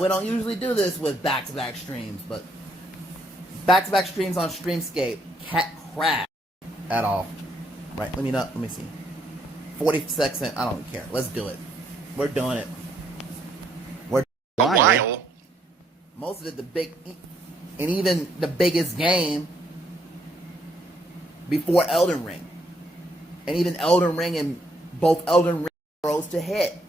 We don't usually do this with back-to-back streams, but back-to-back streams on Streamscape can't crash at all. Right, let me see. 40 seconds, I don't care. Let's do it. We're doing it. We're a while. Most of it, and even the biggest game before Elden Ring. And even Elden Ring and both Elden Ring rose to hit.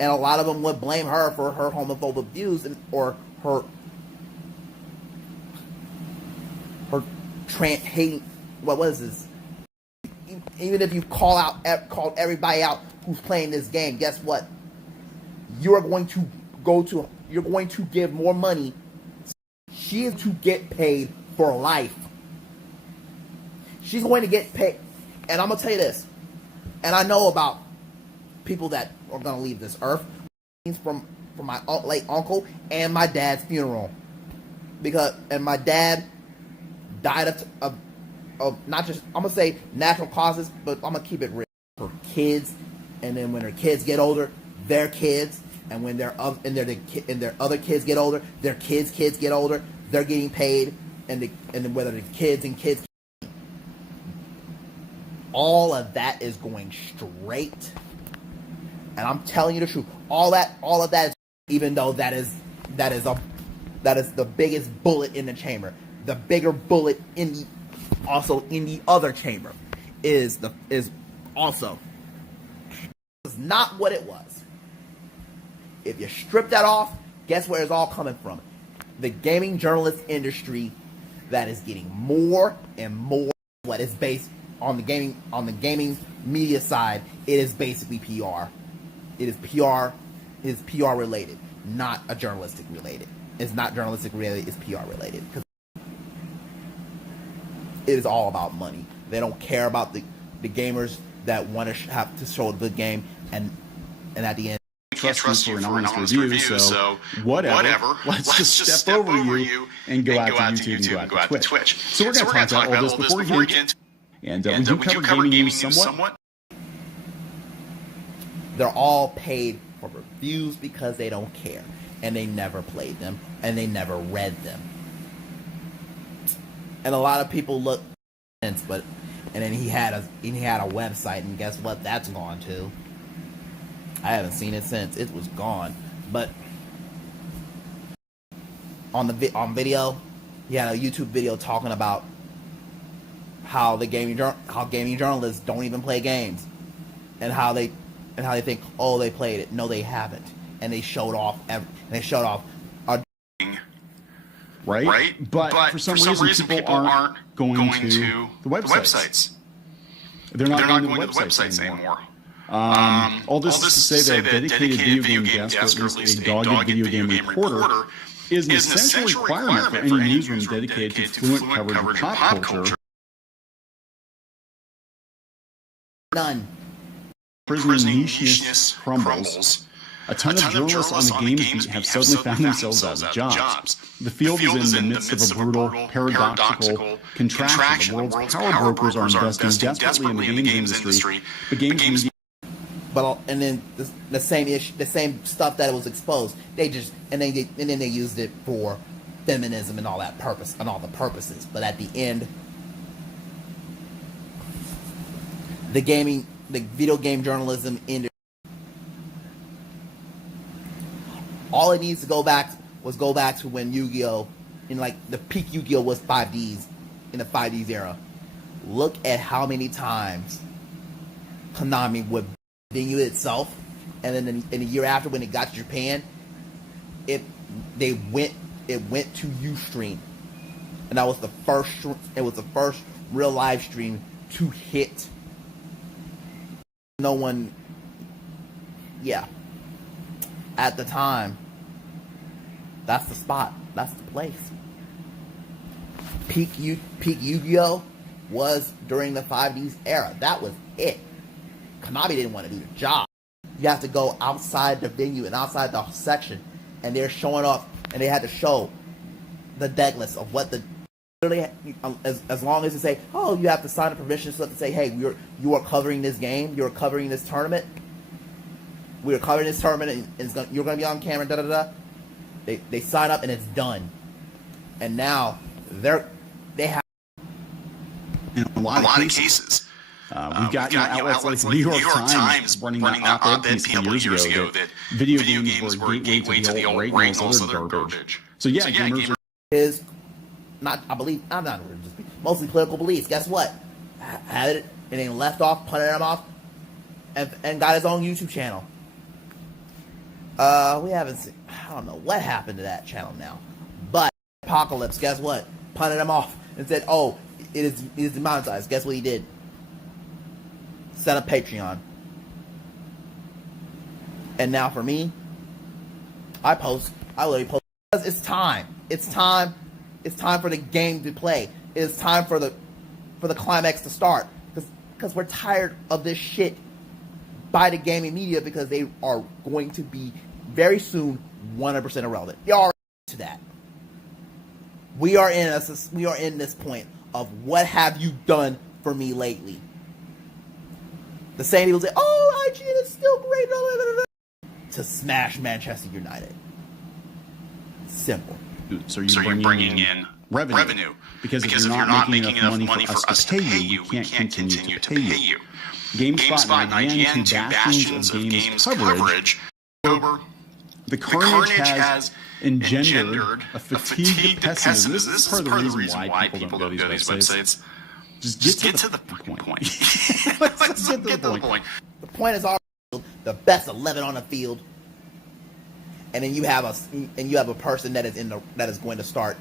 And a lot of them would blame her for her homophobic views or her hating. What was this? Even if you called everybody out who's playing this game, guess what? You're going to give more money. She is to get paid for life. She's going to get paid. And I'm going to tell you this. And I know about people that are going to leave this earth from my late uncle and my dad's funeral. And my dad died of not just, I'm going to say natural causes, but I'm going to keep it real. Her kids, and then when her kids get older, their kids, and when their other kids get older, their kids get older, they're getting paid, and then whether the kids, all of that is going straight. And I'm telling you the truth. All of that is, even though that is the biggest bullet in the chamber. The bigger bullet also in the other chamber is also not what it was. If you strip that off, guess where it's all coming from? The gaming journalist industry that is getting more and more what is based on the gaming media side. It is basically PR. It is PR. It is PR related, not a journalistic related. It's not journalistic related. It's PR related. Because it is all about money. They don't care about the gamers that want to have to show a good game, and at the end, we can't trust you for an honest review, so whatever. Let's just step over you and go out to YouTube and go out to Twitch. So we're going to talk about all this before we get into it. And we do cover gaming news somewhat. They're all paid for reviews because they don't care, and they never played them, and they never read them. And a lot of people look, and then he had a website, and guess what? That's gone too. I haven't seen it since it was gone. But on video, he had a YouTube video talking about how gaming journalists don't even play games, and how they think, oh, they played it. No, they haven't, and they showed off. Right? But for some reason, people aren't going to the websites. They're not going to the websites anymore. All this is to say that dedicated video game desk, or at least a dogged video game reporter, is an essential requirement for any newsroom dedicated to fluent coverage of pop culture. None. Prisoning nicheness crumbles. A ton of journalists on the games beat have suddenly found themselves out of jobs. The field is in the midst of a brutal, paradoxical contraction. The world's power brokers are investing desperately in the games industry, but games and then the same stuff that it was exposed, they used it for feminism and all that purpose and all the purposes. But at the end, the video game journalism industry, all it needs to go back to when Yu-Gi-Oh! In like the peak Yu-Gi-Oh! Was 5Ds, in the 5Ds era. Look at how many times Konami would venue itself, and then in the year after, when it got to Japan, it went to Ustream, and that was the first real live stream to hit. No one, at the time, that's the spot, that's the place. Peak Yu-Gi-Oh! Was during the 5Ds era. That was it. Konami didn't want to do the job. You have to go outside the venue and outside the section, and they're showing off, and they had to show the deck list of what the as long as you say, oh, you have to sign a permission slip to say, hey, you are covering this game, you're covering this tournament, we are covering this tournament, and you're going to be on camera, da da da. They sign up and it's done. And now they have in a lot of cases. We've got outlets like New York Times running that op-ed piece a couple years ago that video games were a gateway to the alt-right and all this other garbage. So yeah, gamers is not, I believe, I'm not mostly political beliefs. Guess what? Had it and then left off, punted him off, and got his own YouTube channel. We haven't seen, I don't know what happened to that channel now. But Apocalypse, guess what? Punted him off and said, oh, it is demonetized. Guess what he did? Set up Patreon. And now for me, I literally post because it's time. It's time for the game to play. It's time for the climax to start. Because we're tired of this shit by the gaming media, because they are going to be very soon 100% irrelevant. They are to that. We are in this point of what have you done for me lately? The same people say, oh, IGN is still great, blah, blah, blah, blah, to smash Manchester United. Simple. So you're bringing in revenue. Because if you're not making enough money for us to pay you, we can't continue to pay you. GameSpot and IGN, two bastions of games coverage. The carnage has engendered a fatigued pessimism. This is part of the reason why people don't go to these websites. Just get to the point. Let's get to the point. The point is the best 11 on the field, and then you have a person that is going to start,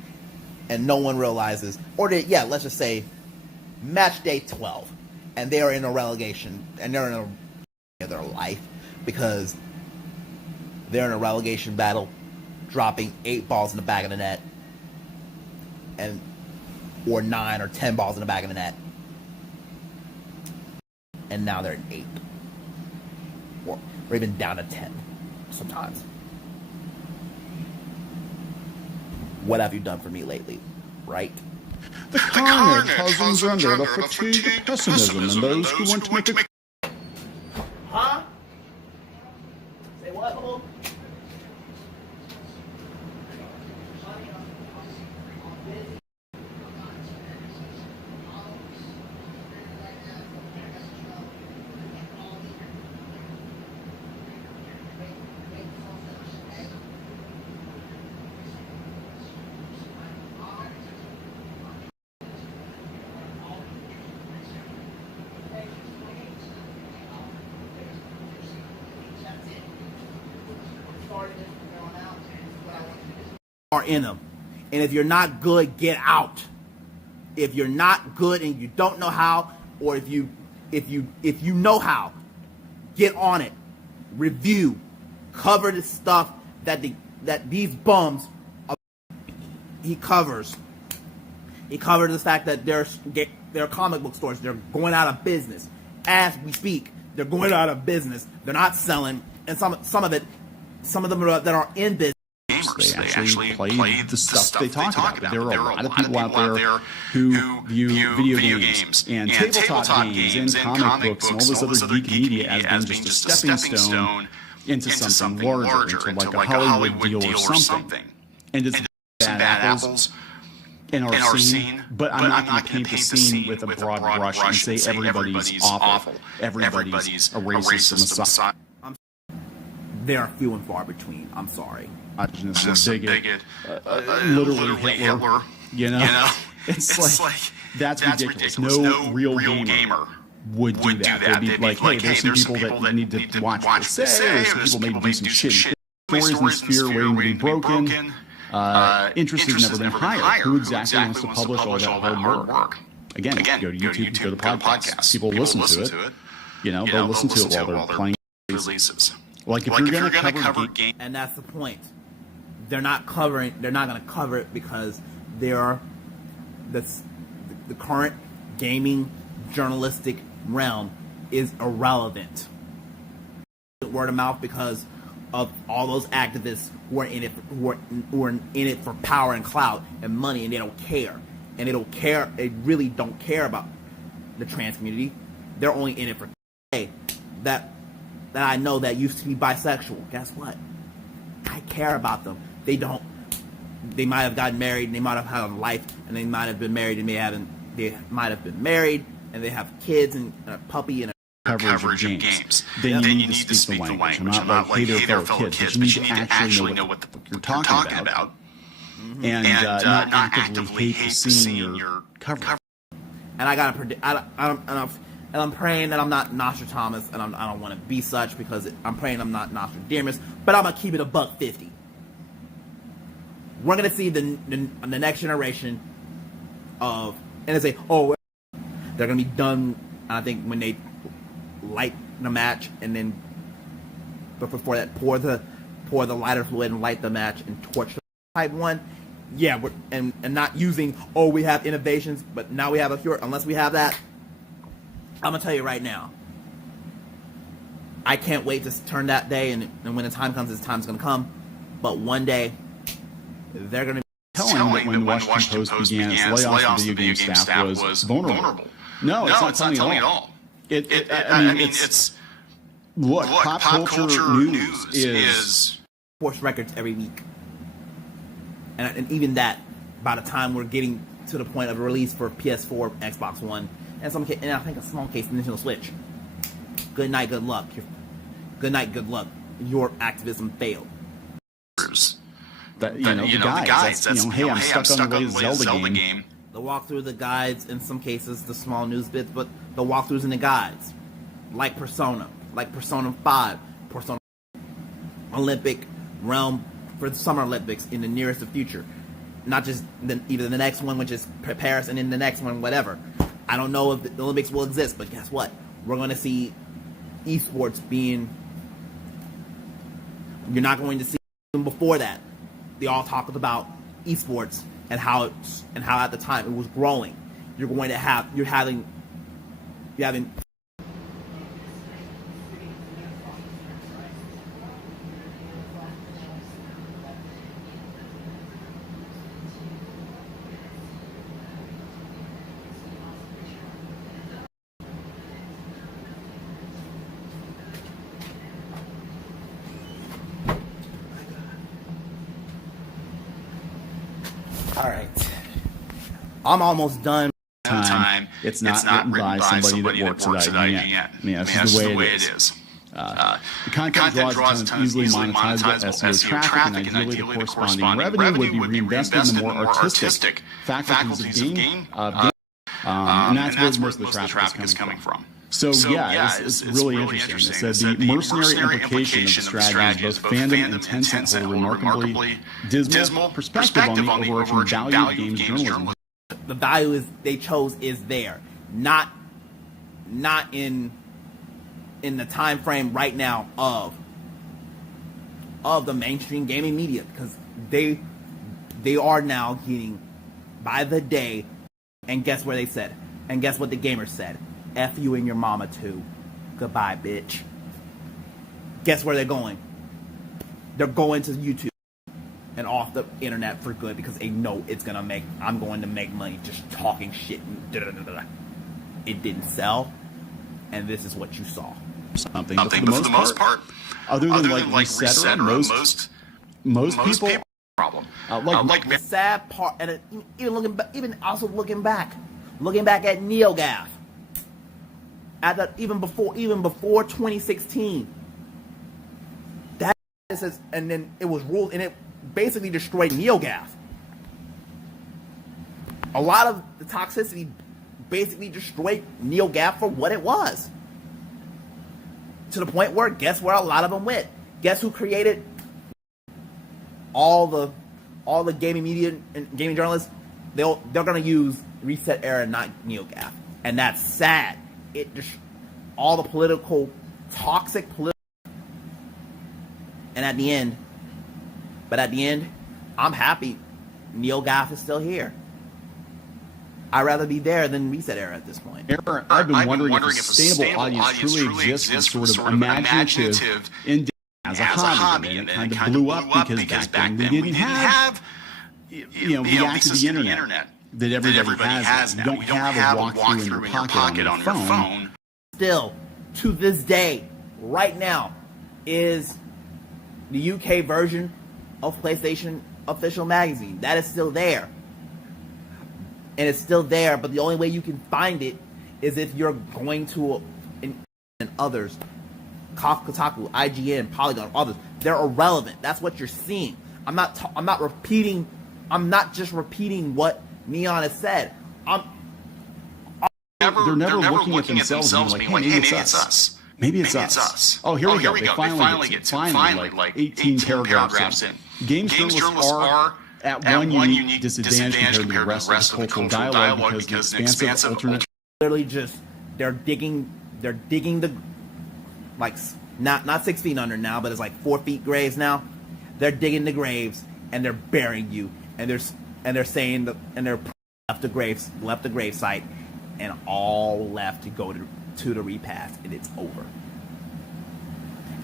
and no one realizes, let's just say, match day 12, and they are in a relegation, and they're in their life because they're in a relegation battle, dropping 8 balls in the back of the net, or 9 or 10 balls in the back of the net. And now they're in 8. Or even down to 10 sometimes. What have you done for me lately? Right? The carnage has engendered a fatigued pessimism in those who want to make it. Huh? Say what, Hope? Are in them, and if you're not good, get out. If you're not good and you don't know how, or if you know how, get on it. Review, cover the stuff that these bums are. He covers the fact that there are comic book stores. They're going out of business as we speak. They're going out of business. They're not selling, and some of them that are in business. They actually play the stuff they talk about. There are a lot of people out there who view video games and tabletop games and comic books and all this other geek media as being just a stepping stone into something larger, into like a Hollywood deal or something. And it's bad apples in our scene, but I'm not going to paint the scene with a broad brush and say everybody's awful, everybody's a racist, a misogynist. They are few and far between. I'm sorry. Bigot, literally Hitler. You know? It's like that's ridiculous. No real gamer would do that. They'd be like, hey, there's some people that need to watch what they say. There's some people maybe do some shit. Stories in the sphere waiting to be broken. Interest has never been higher. Who exactly wants to publish all that hard work? Again, go to YouTube, go to podcasts. People listen to it. They'll listen to it while they're playing releases. Like if you're going to cover game, and that's the point. They're not going to cover it because the current gaming journalistic realm is irrelevant. Word of mouth because of all those activists who are in it for power and clout and money, and they don't care. And they really don't care about the trans community. They're only in it for that I know that used to be bisexual. Guess what? I care about them. they might have gotten married and they might have had a life and they might have been married and they might have been married and they have kids and a puppy and a coverage of games. Then you need to speak the language. I'm not like, hey, they're fellow kids, but you need to actually know what the fuck you're talking about. And not actively hate seeing your coverage. And I gotta predict. I'm praying that I'm not Nostradamus, and I don't want to be such because I'm praying I'm not Nostradamus. But I'm gonna keep it $1.50. We're gonna see the next generation of, and they say, oh, they're gonna be done. I think when they light the match, and then, but before that, pour the lighter fluid and light the match and torch the type one. Yeah, and not using, oh, we have innovations, but now we have a cure. Unless we have that, I'm gonna tell you right now, I can't wait to turn that day, and when the time comes, this time's gonna come. But one day, they're gonna be telling that when the Washington Post began its layoffs of the video game staff was vulnerable. No, it's not telling at all. I mean, it's look, pop culture news is sports records every week. And even that, by the time we're getting to the point of release for PS4, Xbox One, and I think a small case Nintendo Switch. Good night, good luck. Good night, good luck. Your activism failed. That, the guides. That's, hey, I'm stuck on the way Zelda game. The walkthrough, the guides, in some cases, the small news bits, but the walkthroughs and the guides, like Persona 5, Persona Olympic realm for the Summer Olympics in the nearest future. Not just either the next one, which is Paris, and then the next one, whatever. I don't know if the Olympics will exist, but guess what? We're going to see esports being... You're not going to see even before that. They all talked about esports and how at the time it was growing. You're having All right. I'm almost done. Time. It's not written by somebody that works at IGN. I mean, that's the way it is. The content draws a ton of easily monetizable SEO traffic, and ideally the corresponding revenue would be reinvested in the more artistic faculties of game. And that's where most of the traffic is coming from. So yeah, it's really interesting. It said the mercenary implication of the strategy is both fandom and Tencent hold a remarkably dismal perspective on the overarching value of games journalism. The value they chose is there, not in the time frame right now of the mainstream gaming media, because they are now getting by the day. And guess where they said? And guess what the gamers said? F you and your mama too. Goodbye, bitch. Guess where they're going? They're going to YouTube and off the internet for good, because they know I'm going to make money just talking shit. It didn't sell, and this is what you saw. Something but for the most part, other than like Resetera, most people problem. The sad part, and even also looking back at NeoGAF, even before 2016, that is, and then it was ruled, and it basically destroyed NeoGAF. A lot of the toxicity basically destroyed NeoGAF for what it was, to the point where, guess where a lot of them went? Guess who created all the gaming media and gaming journalists? They're gonna use Resetera, not NeoGAF, and that's sad. It just all the toxic political, and at the end, I'm happy NeoGAF is still here. I'd rather be there than Resetera at this point. I've been wondering if a sustainable audience truly exists for sort of imaginative as a hobby, and it kind of blew up because back then we didn't have the access to the internet that everybody has now. You don't have a walkthrough in your pocket on your phone. Still, to this day, right now, is the UK version of PlayStation Official Magazine. That is still there. And it's still there, but the only way you can find it is if you're going to and others, Kotaku, IGN, Polygon, others. They're irrelevant. That's what you're seeing. I'm not just repeating what Neon has said. They're never looking at themselves being like, hey, maybe it's us. Maybe it's us. Oh, here we go. They finally get to like 18 paragraphs in. Games journalists are at one unique disadvantage compared to the rest of the cultural dialogue because an expansive alternate. Literally just they're digging the like not 6 feet under now, but it's like 4 feet graves now. They're digging the graves and they're burying you, and they're saying they're left the grave site, and all left to go to the repast, and it's over.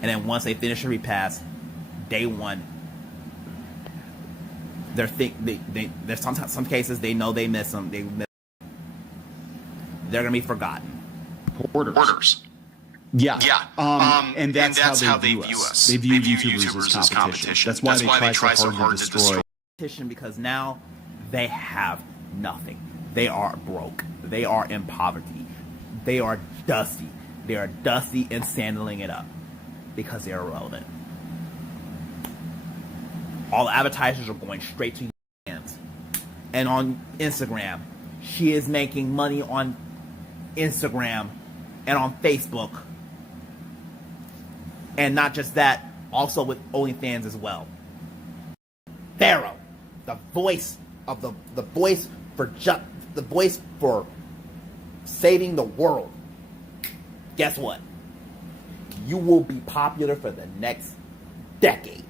And then once they finish the repast, day one, there's some cases they know they miss them. They're gonna be forgotten. Hoarders. Yeah. And that's how they view us. They view YouTubers as competition. That's why they try so hard to destroy competition, because now they have nothing. They are broke. They are in poverty. They are dusty. They are dusty and sandaling it up because they're irrelevant. All the advertisers are going straight to your hands. And on Instagram, she is making money on Instagram and on Facebook. And not just that, also with OnlyFans as well. Pharaoh, the voice for saving the world. Guess what? You will be popular for the next decade.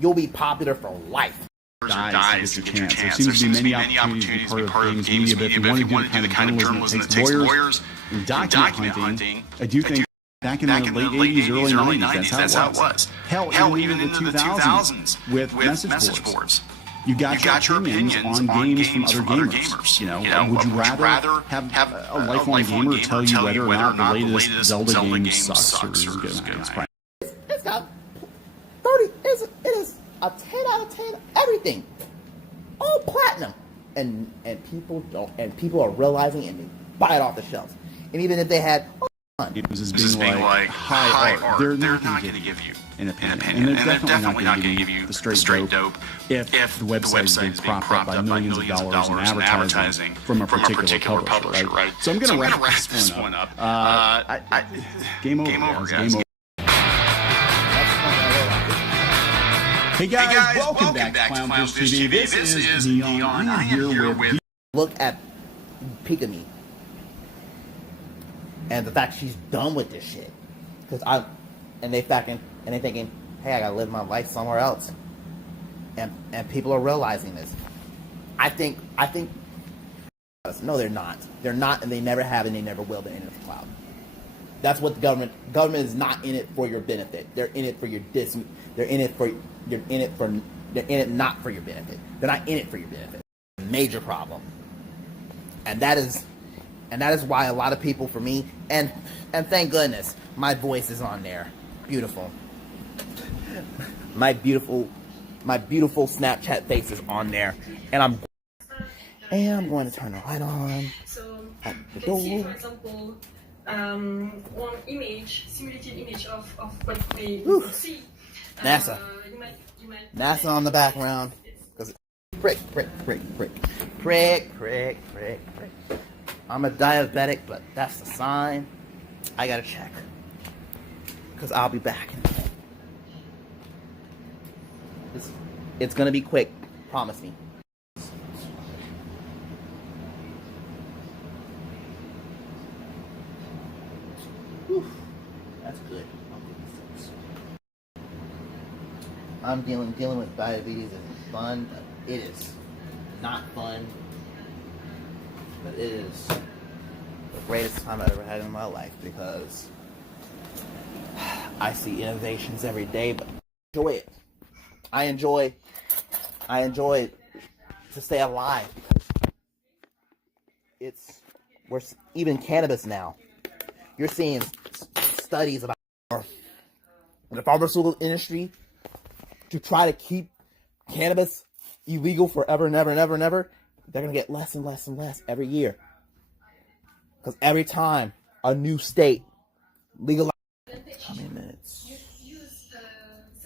You'll be popular for life. Dies to get your chance. There seems to be many opportunities to be part of games media, but if you want to do the kind of journalism that takes lawyers and document hunting, I do think back in the late 80s, early 90s, that's how it was. Hell, even into the 2000s with message boards. You got your opinions on games from other gamers. You know, would you rather have a lifelong gamer tell you whether or not the latest Zelda game sucks or is good? It's got 30. It is a 10 out of 10. Everything, all platinum, and people don't. And people are realizing, and they buy it off the shelves. And even if they had, it was as being like high art. They're not going to give you an opinion. And they're definitely not going to give you the straight dope if the website is being propped up by millions of dollars in advertising from a particular publisher, right? So I'm going to wrap this one up. Game over, guys. Hey guys, welcome back to Clownfish TV. This is Neon. I'm here with... Look at Pika-Me. And the fact she's done with this shit. And they thinking, hey, I gotta live my life somewhere else. And people are realizing this. I think no, they're not. They're not, and they never have, and they never will. The internet cloud. That's what the government is not in it for your benefit. They're in it for your They're in it not for your benefit. They're not in it for your benefit. Major problem. And that is why a lot of people, for me, and thank goodness, my voice is on there. Beautiful. My beautiful Snapchat face is on there, and I'm going to turn the light on. So at the you door. can see, for example, one simulated image of what we see. NASA. You might NASA on the background. Prick. I'm a diabetic, but that's the sign. I gotta check. Because I'll be back. It's gonna be quick. Promise me. Whew. That's good. I'm dealing with diabetes isn't fun. It is not fun, but it is the greatest time I've ever had in my life because I see innovations every day, but I enjoy it. I enjoy to stay alive. We're even cannabis now. You're seeing studies about the pharmaceutical industry to try to keep cannabis illegal forever and ever and ever and ever, they're going to get less and less and less every year. Because every time a new state legalizes... How many minutes?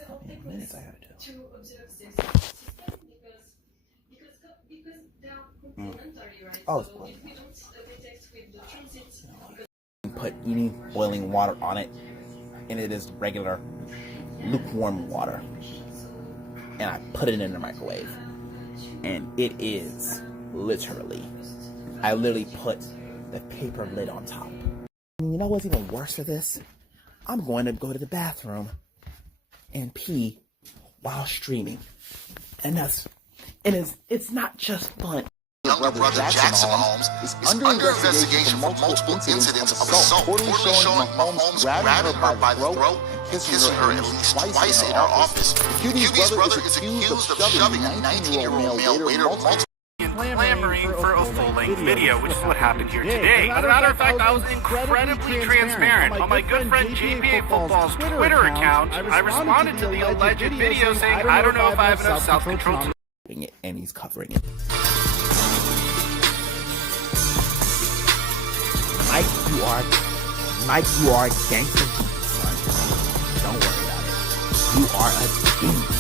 How many minutes I gotta do? To observe this system because they are complementary, right? Oh, so if we don't detect with the transit, put any boiling water on it, and it is regular lukewarm water, and I put it in the microwave, and it is literally, I literally put the paper lid on top. And you know what's even worse for this? I'm going to go to the bathroom and pee while streaming, and it's not just fun. Younger brother Jackson Holmes is under investigation for multiple incidents of assault, reportedly showing Holmes grabbing her by the throat and kissing her at least twice in her office. The QB's brother is accused of shoving a 19-year-old male waiter multiple clamoring for a full-length video, which is what happened here today. As a matter of fact, I was incredibly transparent. On my good friend JPA Football's Twitter account, I responded to the alleged video saying, I don't know if I have enough self-control to... And he's covering it. Mike, you are gangster Jesus, son. Don't worry about it. You are a genius.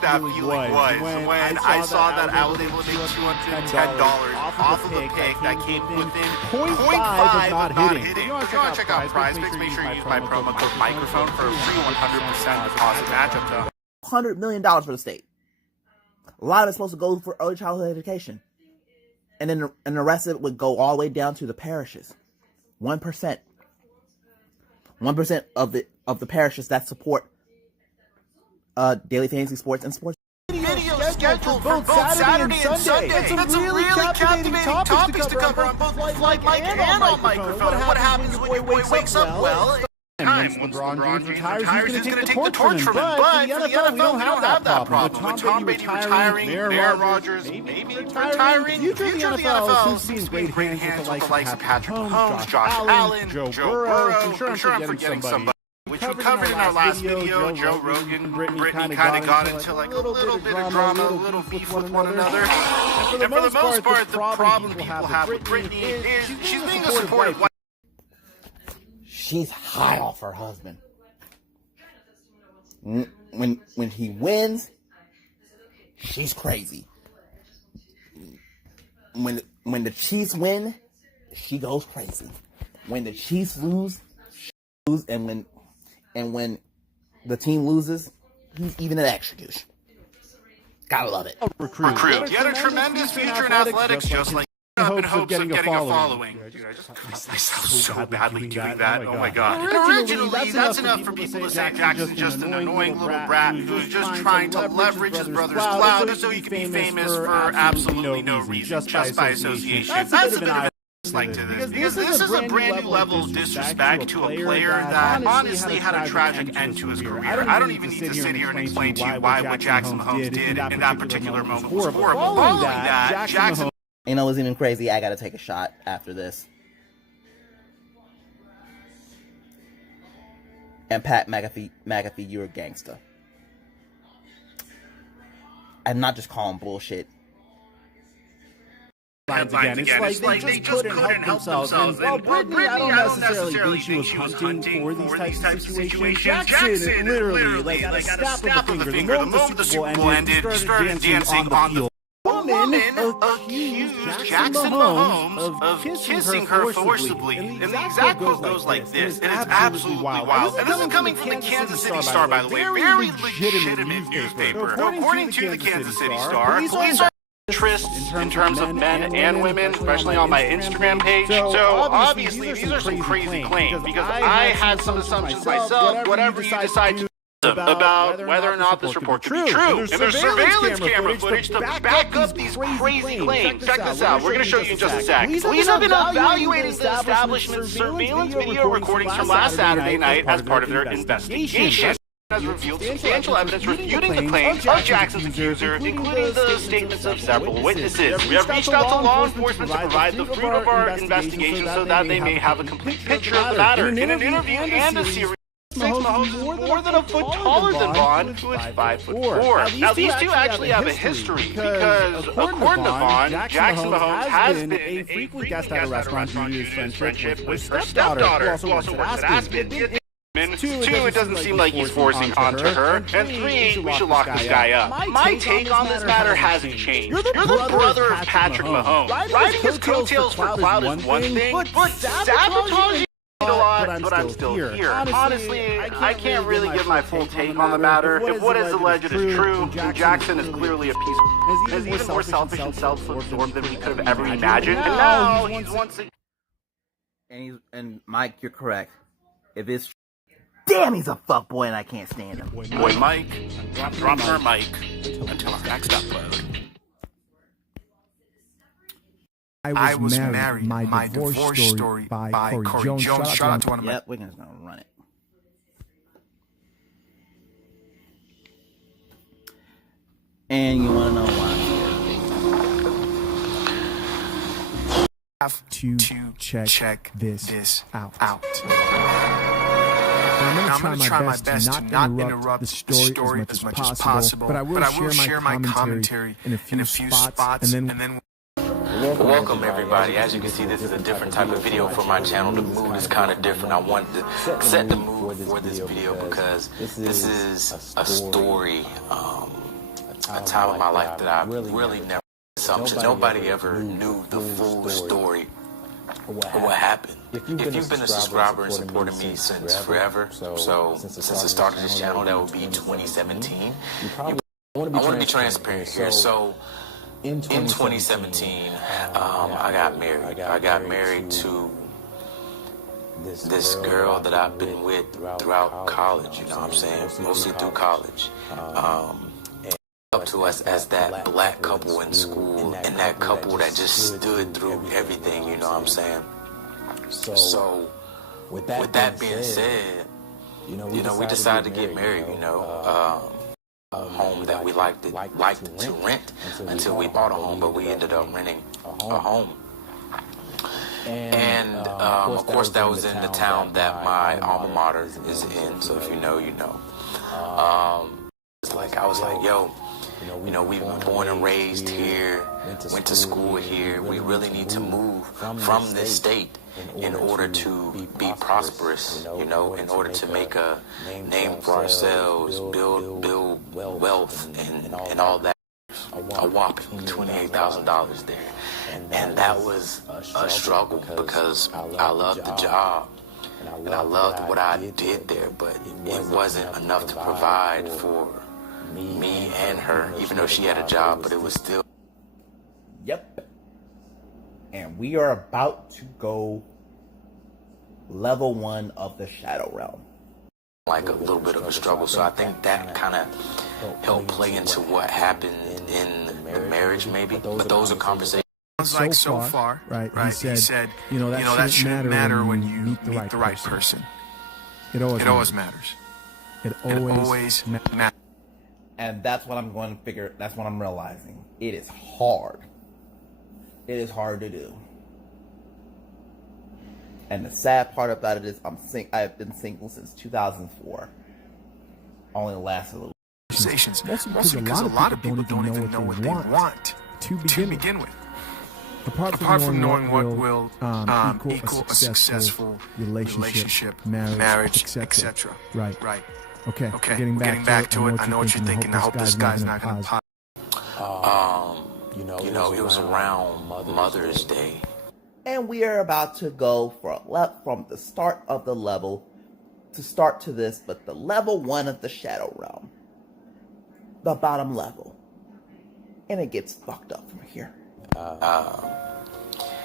That feeling was when I saw that I was able to make $210 off of a pick that came within 0.5 of not hitting. If you want to check out PrizePicks, make sure you use my promo code microphone for a free 100% deposit matchup though. $100 million for the state. A lot of it's supposed to go for early childhood education. And then the rest of it would go all the way down to the parishes. 1%. 1% of the parishes that support daily fantasy sports and sports. Video scheduled for both Saturday and Sunday. That's a really captivating topics to cover on both Mike and on microphone. What happens when your boy wakes up well? Once LeBron James retires, he's going to take the torch from him. But for the NFL, we don't have that problem. With Tom Brady retiring, Aaron Rodgers maybe retiring, the future of the NFL seems to be in great hands with the likes of Patrick Mahomes, Josh Allen, Joe Burrow. I'm sure I'm forgetting somebody. Which we covered in our last video. Joe Rogan, Brittany kind of got into like a little bit of drama, a little beef with one another. And for the most part, the problem people have with Brittany is she's being a supportive wife. She's high off her husband. When he wins, she's crazy. When the Chiefs win, she goes crazy. When the Chiefs lose, she loses, and when the team loses, he's even an execution. Gotta love it. Recruit. He had a tremendous future in athletics, just like up in hopes of getting a following. Dude, I just cursed myself so badly doing that. Oh my god. Originally, that's enough for people to say Jackson's just an annoying little brat who's just trying to leverage his brother's clout just so he can be famous for absolutely no reason, just by association. That's a bit of a dislike to this, because this is a brand new level of disrespect to a player that honestly had a tragic end to his career. I don't even need to sit here and explain to you why what Jackson Mahomes did in that particular moment was horrible. Following that, Jackson... You know what's even crazy? I gotta take a shot after this. And Pat McAfee, you're a gangster. I'm not just calling bullshit. Again. It's like they just couldn't help themselves. And Brittany, I don't necessarily think she was hunting for these types of situations. Jackson literally, like at a snap of the finger, the moment the Super Bowl ended, he started dancing on the woman accused Jackson Mahomes of kissing her forcibly. And the exact quote goes like this, and it's absolutely wild. And this is coming from the Kansas City Star, by the way, very legitimate newspaper. According to the Kansas City Star, police are interest in terms of men and women, especially on my Instagram page. So obviously these are some crazy claims, because I had some assumptions myself, whatever you decide to about whether or not this report could be true. And there's surveillance camera footage to back up these crazy claims. Check this out. We're going to show you in just a sec. Police have been evaluating the establishment's surveillance video recordings from last Saturday night as part of their investigation. Has revealed substantial evidence refuting the claims of Jackson's accuser, including the statements of several witnesses. We have reached out to law enforcement to provide the fruit of our investigation so that they may have a complete picture of the matter. In an interview and a series Mahomes is more than a foot taller than Vaughn, who is 5'4". Now, these two actually have a history because, according to Vaughn, Jackson Mahomes has been a frequent guest at a restaurant due to his friendship with her stepdaughter, who also works at Aspen. Two, it doesn't seem like he's forcing onto her. And three, we should lock this guy up. My take on this matter hasn't changed. You're the brother of Patrick Mahomes. Riding his coattails for clout is one thing, but sabotaging a lot, but I'm still here. Honestly, I can't really give my full take on the matter. If what is alleged is true, then Jackson is clearly a piece of is even more selfish and self-absorbed than we could have ever imagined. And now he's once again... And Mike, you're correct. If it's damn, he's a fuckboy and I can't stand him. Boy Mike, drop our mic until our next upload. I was married. My divorce story by Corey Jones. Shout out to one of my... Yep, we're just gonna run it. And you wanna know why? Have to check this out. I'm going to try my best to not interrupt the story as much as possible, but I will share my commentary in a few spots, and then... Welcome everybody. As you can see, this is a different type of video for my channel. The mood is kind of different. I wanted to set the mood for this video because this is a story, a time in my life that I really never assumptions. Nobody ever knew the full story of what happened. If you've been a subscriber and supported me since forever, so since the start of this channel, that would be 2017. I want to be transparent here. So in 2017, I got married. I got married to this girl that I've been with throughout college, you know what I'm saying? Mostly through college. Up to us as that black couple in school, and that couple that just stood through everything, you know what I'm saying? So with that being said, you know, we decided to get married, you know. A home that we liked to rent until we bought a home, but we ended up renting a home. And of course that was in the town that my alma mater is in, so if you know, you know. It's like, I was like, yo, you know, we've been born and raised here, went to school here. We really need to move from this state in order to be prosperous, you know, in order to make a name for ourselves, build wealth and all that. A whopping $28,000 there. And that was a struggle because I loved the job and I loved what I did there, but it wasn't enough to provide for me and her, even though she had a job, but it was still... Yep. And we are about to go level 1 of the Shadow Realm. Like a little bit of a struggle, so I think that kind of helped play into what happened in the marriage, maybe. But those are conversations. Sounds like so far, right? He said, you know, that shouldn't matter when you meet the right person. It always matters. It always matters. And that's what I'm going to figure. That's what I'm realizing. It is hard. It is hard to do. And the sad part about it is I've been single since 2004. Only lasted a little. Conversations. Mostly because a lot of people don't even know what they want to begin with. Apart from knowing what will equal a successful relationship, marriage, etc. Right. Okay. Getting back to it. I know what you're thinking. I hope this guy's not going to pop. You know, it was around Mother's Day. And we are about to go from the start of the level to this, but the level 1 of the Shadow Realm. The bottom level. And it gets fucked up from here.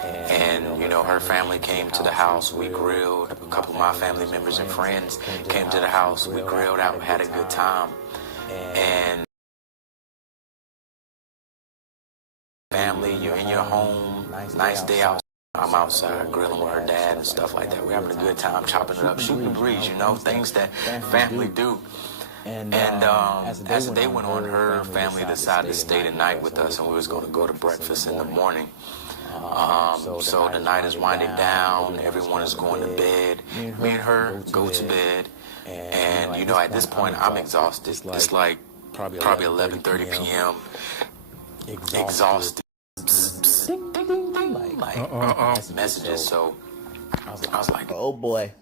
And you know, her family came to the house, we grilled. A couple of my family members and friends came to the house, we grilled out, had a good time. And family, you're in your home, nice day out. I'm outside grilling with her dad and stuff like that. We're having a good time, chopping it up, shooting the breeze, you know, things that family do. And as the day went on, her family decided to stay the night with us, and we was going to go to breakfast in the morning. So the night is winding down, everyone is going to bed. Me and her go to bed. And you know, at this point, I'm exhausted. It's like probably 11:30 p.m. Exhausted. Like messages. So I was like, oh boy,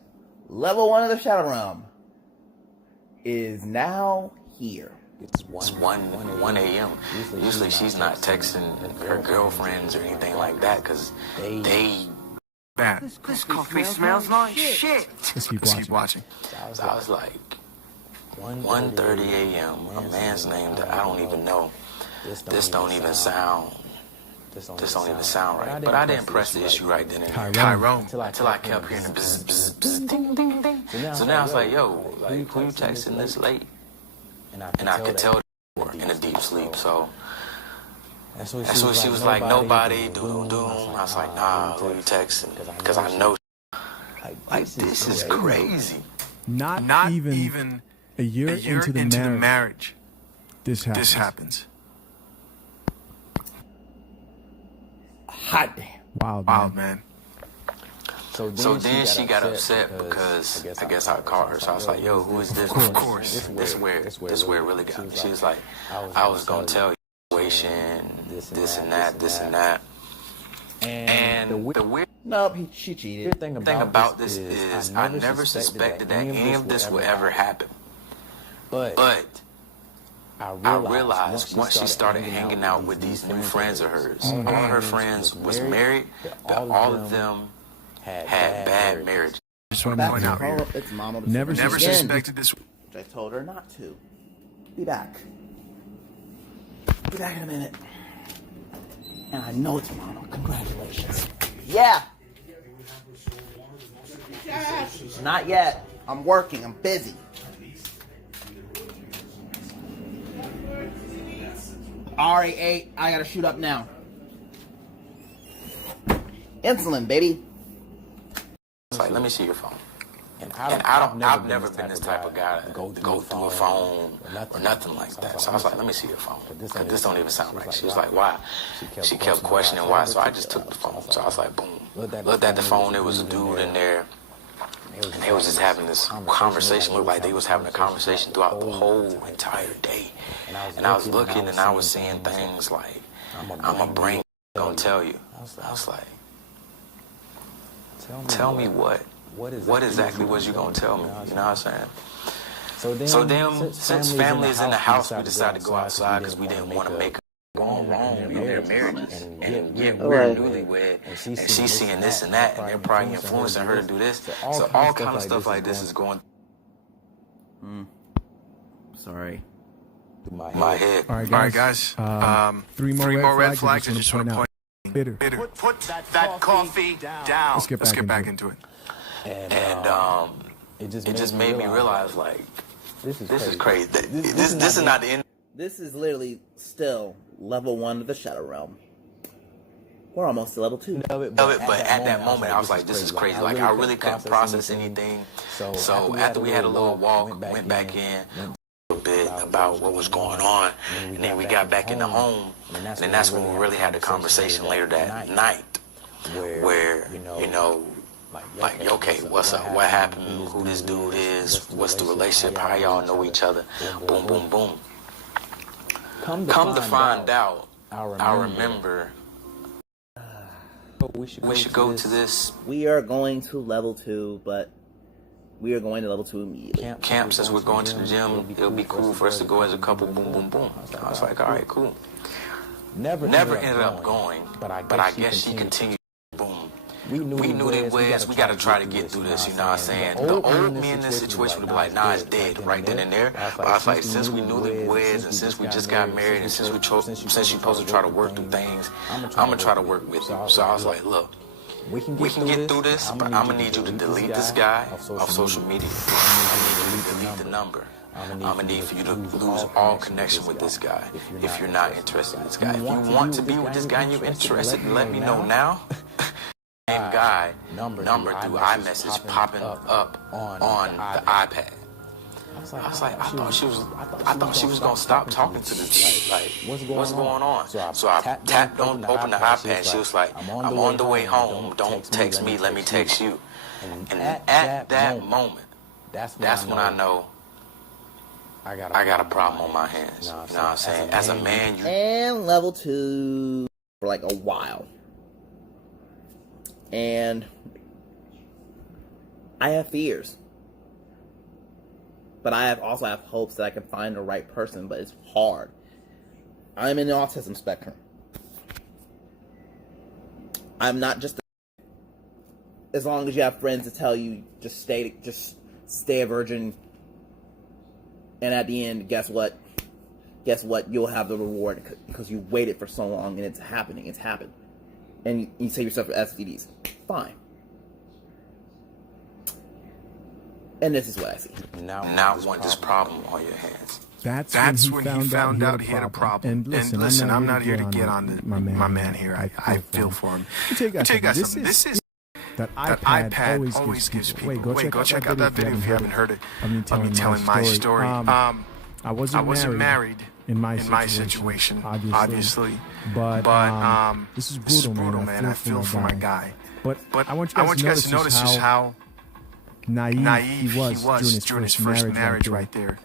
level 1 of the Shadow Realm is now here. It's 1 a.m. Usually she's not texting her girlfriends or anything like that because they bad. This coffee smells like shit. Let's keep watching. So I was like, 1:30 a.m. A man's name that I don't even know. This don't even sound right. But I didn't press the issue right then and there. Tyrone. Until I kept hearing the bzz, bzz, bzz, ding, ding, ding. So now it's like, yo, like, who you texting this late? And I could tell they were in a deep sleep. So that's what she was like, nobody, doom. I was like, nah, who you texting? Because I know, like, this is crazy. Not even a year into the marriage, this happens. Hot damn. Wild, man. So then she got upset because I guess I called her. So I was like, yo, who is this? Of course. This where it really got me. She was like, I was going to tell you situation, this and that. And the weird she cheated. thing about this is I never suspected that any of this would ever happen. But I realized once she started hanging out with these new friends of hers, all of her friends was married, but all of them had bad marriage. Just want to point out here. It's Mama. Never suspected this. Which I told her not to. Be back. Be back in a minute. And I know it's Mama. Congratulations. Yeah. Not yet. I'm working. I'm busy. Alright, 8. I gotta shoot up now. Insulin, baby. It's like, let me see your phone. And I've never been this type of guy to go through a phone or nothing like that. So I was like, let me see your phone. Because this don't even sound right. She was like, why? She kept questioning why. So I just took the phone. So I was like, boom. Looked at the phone. There was a dude in there. And they was just having this conversation. Looked like they was having a conversation throughout the whole entire day. And I was looking and I was seeing things like, I'm a brain gonna tell you. I was like, tell me what? What exactly was you gonna tell me? You know what I'm saying? So then, since family is in the house, we decided to go outside because we didn't want to make her go wrong in their marriages and get weird newlywed. And she's seeing this and that, and they're probably influencing her to do this. So all kind of stuff like this is going Sorry. through my head. All right, guys. Three more red flags. I just want to point out. Bitter. Put that coffee down. Let's get back into it. And it just made me realize, like, this is crazy. This is not the end. This is literally still level 1 of the Shadow Realm. We're almost to level 2. But at that moment, I was like, this is crazy. Like, I really couldn't process anything. So after we had a little walk, went back in a little bit about what was going on, and then we got back in the home, and then that's when we really had the conversation later that night, where, you know, like, okay, what's up? What happened? Who this dude is? What's the relationship? How y'all know each other? Boom, boom, boom. Come to find out, I remember we should go to this. We are going to level 2, but we are going to level 2 immediately. Camp, since we're going to the gym, it'll be cool for us to go as a couple. Boom, boom, boom. I was like, all right, cool. Never ended up going, but I guess she continued. Boom. We knew they was. We got to try to get through this, you know what I'm saying? The old me in this situation would be like, nah, it's dead right then and there. But I was like, since we knew they was, and since we just got married, and since you're supposed to try to work through things, I'm going to try to work with you. So I was like, look, we can get through this, but I'm going to need you to delete this guy off social media. I need you to delete the number. I'm going to need for you to lose all connection with this guy if you're not interested in this guy. If you want to be with this guy and you're interested, let me know now. Same guy, number through iMessage popping up on the iPad. I was like, I thought she was gonna stop talking to this guy. Like, what's going on? So I tapped on, opened the iPad. She was like, I'm on the way home. Don't text me. Let me text you. And at that moment, that's when I know I got a problem on my hands. You know what I'm saying? As a man, you... And level 2 for like a while. And I have fears. But I also have hopes that I can find the right person, but it's hard. I'm in the autism spectrum. I'm not just as long as you have friends to tell you just stay a virgin, and at the end, guess what? You'll have the reward because you waited for so long and it's happening. It's happened. And you save yourself for STDs. Fine. And this is what I see. Now want this problem on your hands. That's when he found out he had a problem. And listen, I'm not here to get on my man here. I feel for him. I'll tell you guys something. This is that iPad always gives people. Wait, go check out that video if you haven't heard it. Of me telling my story. I wasn't married in my situation, obviously. But this is brutal, man. I feel for my guy. But I want you guys to notice just how naive he was during his first marriage right there.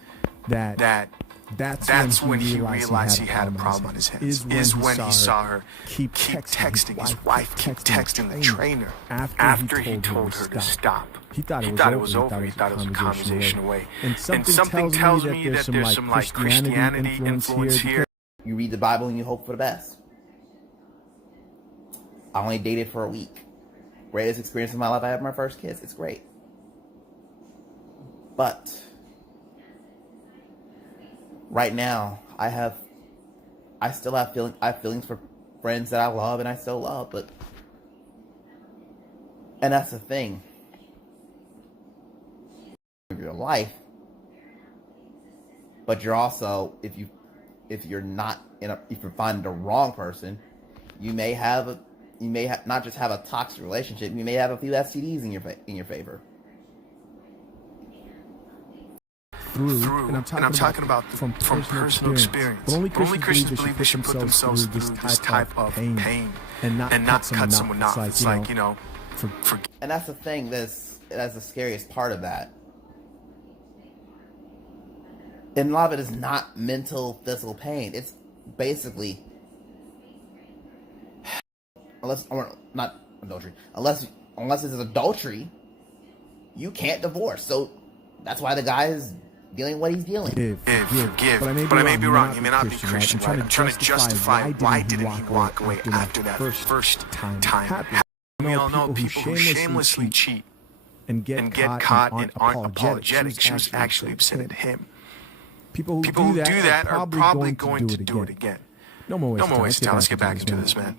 That's when he realized he had a problem on his hands. Is when he saw her keep texting his wife, keep texting the trainer after he told her to stop. He thought it was over. He thought it was a conversation away. And something tells me that there's some like Christianity influence here. You read the Bible and you hope for the best. I only dated for a week. Greatest experience of my life. I had my first kiss. It's great. But right now, I still have feelings for friends that I love and I still love, and that's the thing. Your life, but you're also, if you're finding the wrong person, you may not just have a toxic relationship, you may have a few STDs in your favor. And I'm talking about from personal experience. But only Christians believe they should put themselves through this type of pain and not cut someone off. It's like, you know, and that's the thing. That's the scariest part of that. And a lot of it is not mental, physical pain. It's basically, unless it's adultery, you can't divorce. So that's why the guy is dealing what he's dealing. Forgive. But I may be wrong. He may not be Christian. Right? I'm trying to justify why didn't he walk away after that first time happened. We all know people who shamelessly cheat and get caught and aren't apologetic. She was actually upset at him. People who do that are probably going to do it again. No more waste of time. Let's get back into this, man.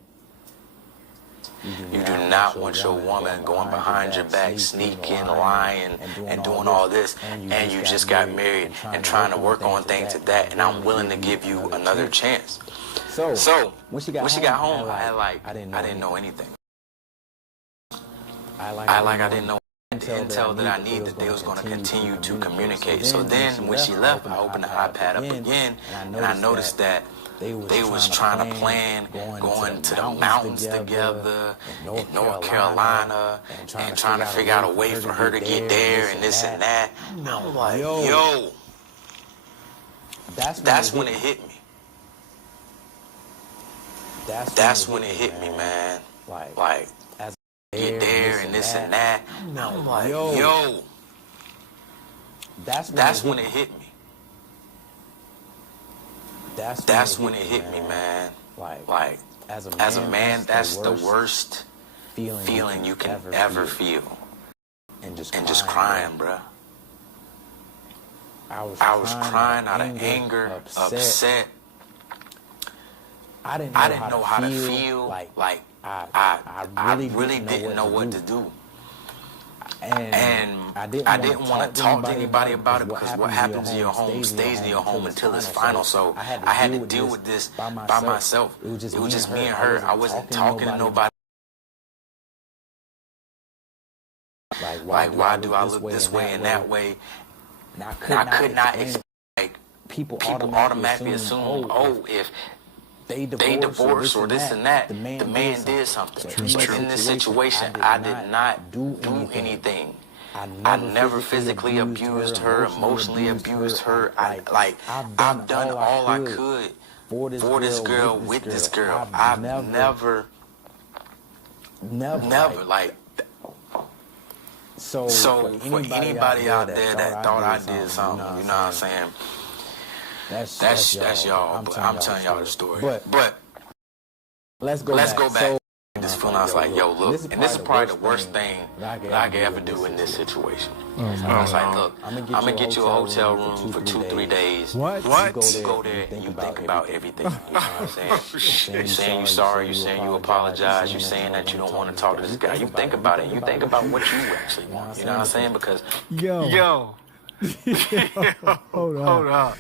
You do not want your woman going behind your back, sneaking, lying, and doing all this, and you just got married and trying to work on things to that, and I'm willing to give you another chance. So when she got home, I didn't know anything. I didn't know the intel that I needed that they was going to continue to communicate. So then when she left, I opened the iPad up again, and I noticed that they was trying to plan going to the mountains together in North Carolina and trying to figure out a way for her to get there and this and that. I'm like, yo, that's when it hit me. That's when it hit me, man. Like, get there and this and that. I'm like, yo, that's when it hit me. That's when it hit me, man. Like, as a man, that's the worst feeling you can ever feel. And just crying, bruh. I was crying out of anger, upset. I didn't know how to feel. Like, I really didn't know what to do. And I didn't want to talk to anybody about it because what happens in your home stays in your home until it's final. So I had to deal with this by myself. It was just me and her. I wasn't talking to nobody. Like, why do I look this way and that way? And I could not expect, like, people automatically assume, oh, if they divorce or this and that, the man did something. But in this situation, I did not do anything. I never physically abused her, emotionally abused her. I've done all I could for this girl, with this girl. I've never like. So for anybody out there that thought I did something, you know what I'm saying? That's y'all. But I'm telling y'all the story. But let's go back. This feeling, I was like, yo, look, and this is probably the worst thing that I could ever do in this situation. I was like, look, I'm gonna get you a hotel room for 2-3 days. What? You go there and you think about everything. You know what I'm saying? You saying you sorry, you saying you apologize, you saying that you don't want to talk to this guy. You think about it. You think about what you actually want. You know what I'm saying? Because Yo. Hold up.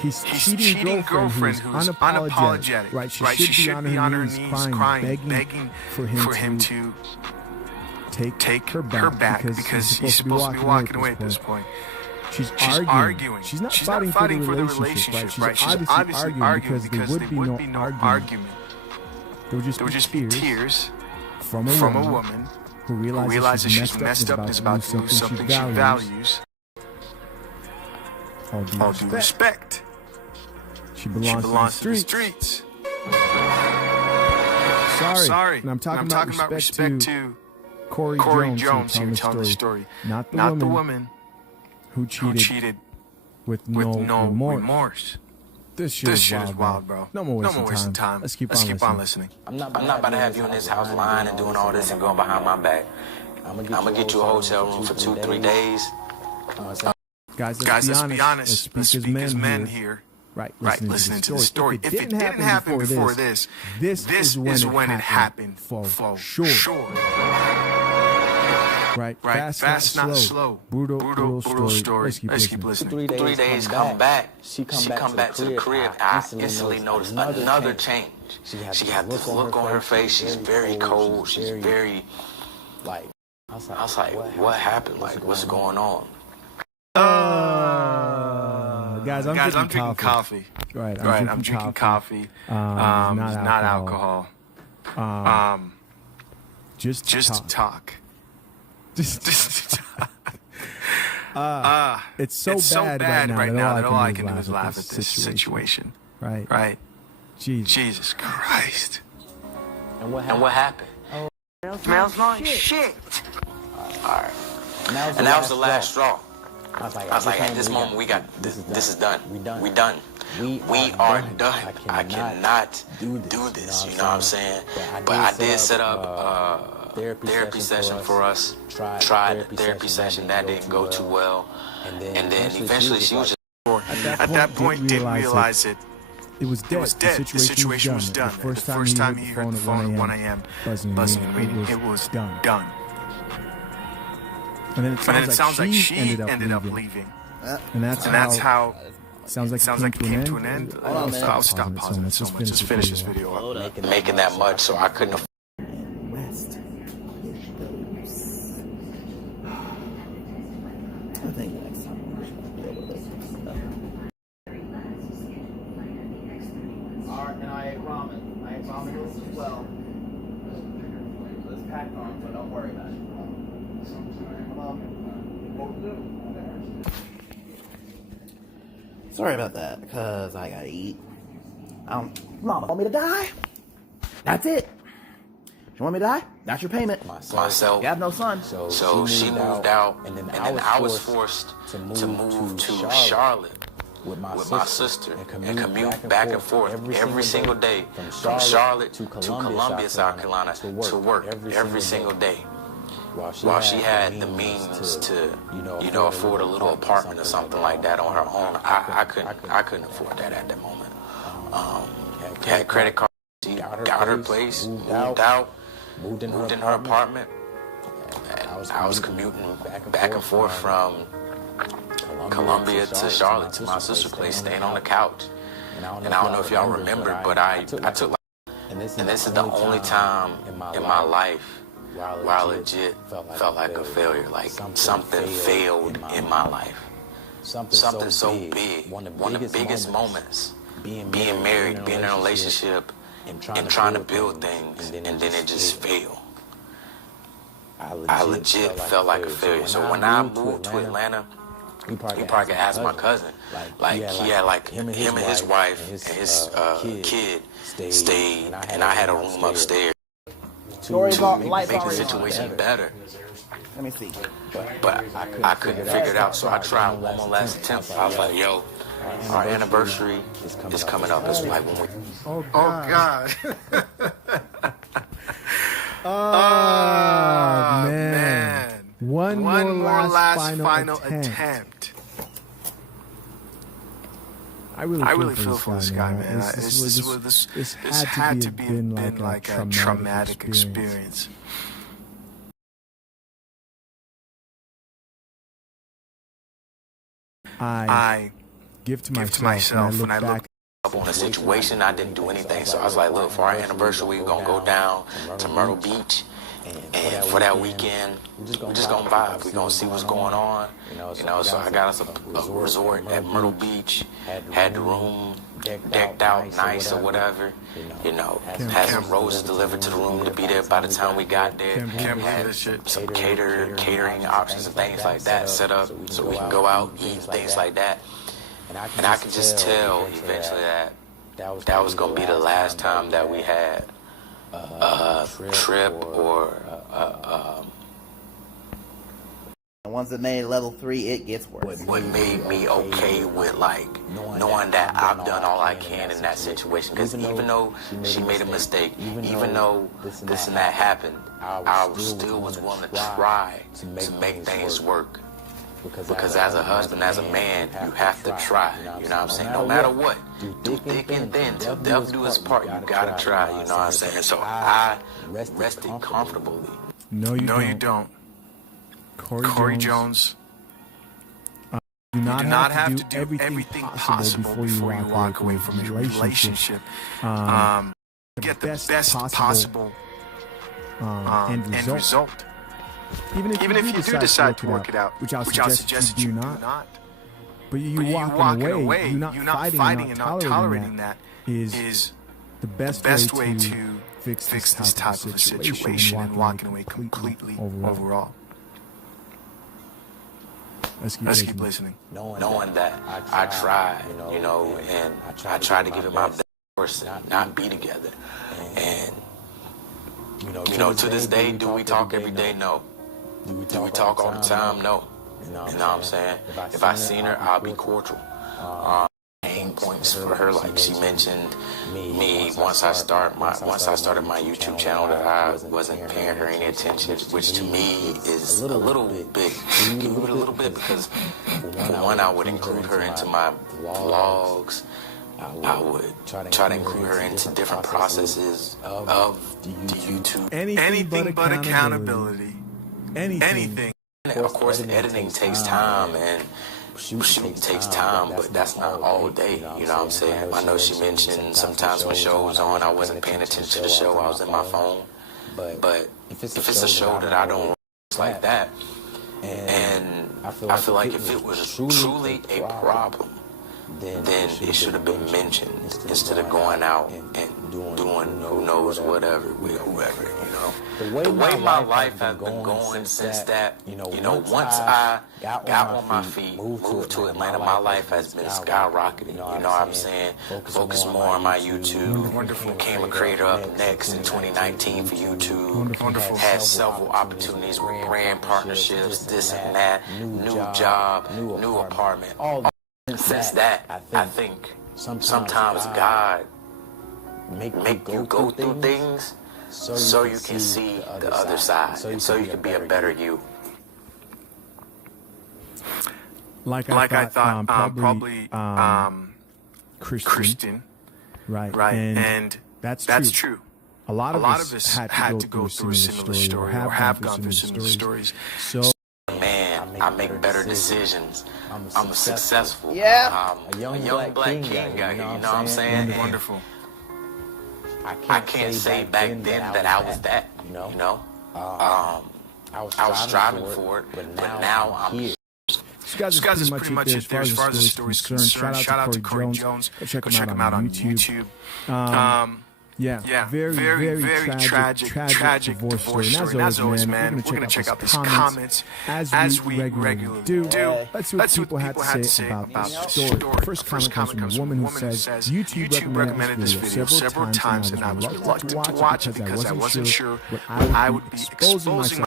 He's cheating girlfriend who's unapologetic. Right? She should be on her knees crying, begging for him to take her back because he's supposed to be walking away at this point. She's arguing. She's not fighting for the relationship, right? She's obviously arguing because there would be no argument. There would just be tears from a woman who realizes she's messed up and is about to lose something she values. All due respect. She belongs to the streets. Sorry. And I'm talking about respect to Corey Jones here telling the story. Not the woman who cheated with no remorse. This shit is wild, bro. No more wasting time. Let's keep on listening. I'm not about to have you in this house lying and doing all this and going behind my back. I'm gonna get you a hotel room for 2-3 days. Guys, let's be honest. Let's speak as men here. Right, listening to the story. If it didn't happen before this is when it happened for sure. Right, fast, not slow. Brutal story. Let's keep listening. 3 days come back. She come back to the crib. I instantly noticed another change. She had this look on her face. She's very cold. She's very I was like, what happened? Like, what's going on? Guys, I'm drinking coffee. Right, I'm drinking coffee. Not alcohol. Just to talk. Just to talk. It's so bad right now that all I can do is laugh at this situation. Right. Jesus Christ. And what happened? Smells like shit. Alright. And that was the last straw. I was like, at this moment, we got this is done. We done. We are done. I cannot do this. You know what I'm saying? But I did set up a therapy session for us. Tried the therapy session. That didn't go too well. And then eventually she was just... At that point, didn't realize it. It was dead. The situation was done. The first time he heard the phone at 1 a.m. buzzing and ringing, it was done. And then it sounds like she ended up leaving. And that's how it sounds like it came to an end. I'll stop pausing it so much. Just finish this video up. Making that much, so I couldn't... Rest. I think next time we should be able to listen to stuff. Alright, and I ate ramen noodles as well. It's packed on, so don't worry about it. Sorry about that, because I gotta eat. Mama want me to die? That's it. You want me to die? That's your payment. Myself. You have no son. So she moved out, and then I was forced to move to Charlotte with my sister and commute back and forth every single day from Charlotte to Columbia, South Carolina to work every single day. While she had the means to, afford a little apartment or something like that on her own, I couldn't afford that at that moment. Had credit cards, she got her place, moved out, moved in her apartment. And I was commuting back and forth from Columbia to Charlotte to my sister's place, staying on the couch. And I don't know if y'all remember, but I took and this is the only time in my life where I legit felt like a failure, like something failed in my life. Something so big, one of the biggest moments, being married, being in a relationship, and trying to build things, and then it just failed. I legit felt like a failure. So when I moved to Atlanta, you probably could ask my cousin. Like he had like him and his wife and his kid stayed, and I had a room upstairs to make the situation better. Let me see. But I couldn't figure it out, so I tried one more last attempt. I was like, yo, our anniversary is coming up. It's like when we... Oh, God. Oh, man. One more last final attempt. I really feel for this guy, man. This had to been like a traumatic experience. I give to myself when I look up on a situation. I didn't do anything, so I was like, look, for our anniversary, we're gonna go down to Myrtle Beach, and for that weekend, we're just gonna vibe. We're gonna see what's going on, so I got us a resort at Myrtle Beach, had the room decked out nice or whatever, had some roses delivered to the room to be there by the time we got there, had some catering options and things like that set up so we can go out, eat and things like that. And I could just tell eventually that was going to be the last time that we had a trip or And once it made level 3, it gets worse. What made me okay with knowing that I've done all I can in that situation, because even though she made a mistake, even though this and that happened, I still was willing to try to make things work. Because as a husband, as a man, you have to try, you know what I'm saying? No matter what, do thick and thin, till death do his part, you gotta try, you know what I'm saying? So I rested comfortably. No, you don't. Corey Jones. You do not have to do everything possible before you walk away from a relationship. Get the best possible end result. Even if you do decide to work it out, which I'll suggest that you do not. But you walking away, you not fighting and not tolerating that is the best way to fix this type of a situation and walking away completely overall. Let's keep listening. Knowing that I tried, and I tried to give it my best course and not be together. And, to this day, do we talk every day? No. Do we talk all the time? No. You know what I'm saying? If I seen her, I'll be cordial. Main points for her, like she mentioned me once I started my YouTube channel, that I wasn't paying her any attention, which to me is a little bit, give it a little bit, because for one, I would include her into my vlogs. I would try to include her into different processes of the YouTube. Anything but accountability. Anything. Of course, editing takes time and shooting takes time, but that's not all day, you know what I'm saying? I know she mentioned sometimes when show was on, I wasn't paying attention to the show, I was in my phone. But if it's a show that I don't like that, and I feel like if it was truly a problem, then it should have been mentioned instead of going out and doing who knows whatever with whoever, The way my life has been going since that, once I got on my feet, moved to Atlanta, my life has been skyrocketing, you know what I'm saying? Focused more on my YouTube, became a creator up next in 2019 for YouTube, had several opportunities with brand partnerships, this and that, new job, new apartment. Since that, I think sometimes God make you go through things so you can see the other side, and so you can be a better you. Like I thought, probably Christian, right? And that's true. A lot of us had to go through a similar story, or have gone through similar stories. So. Man, I make better decisions. I'm successful. Yeah. I'm a young black king out here, you know what I'm saying? Wonderful. I can't say back then that I was that, I was striving for it, but now I'm here. So guys, is pretty much it there as far as the story is concerned. Shout out to Corey Jones. Go check him out on YouTube. Yeah, very tragic divorce story. And as always, man, we're going to check out these comments as we regularly do. Let's see what people had to say about this story. The first comment comes from a woman who says, YouTube recommended this video several times, and I was reluctant to watch it because I wasn't sure what I would be exposing myself.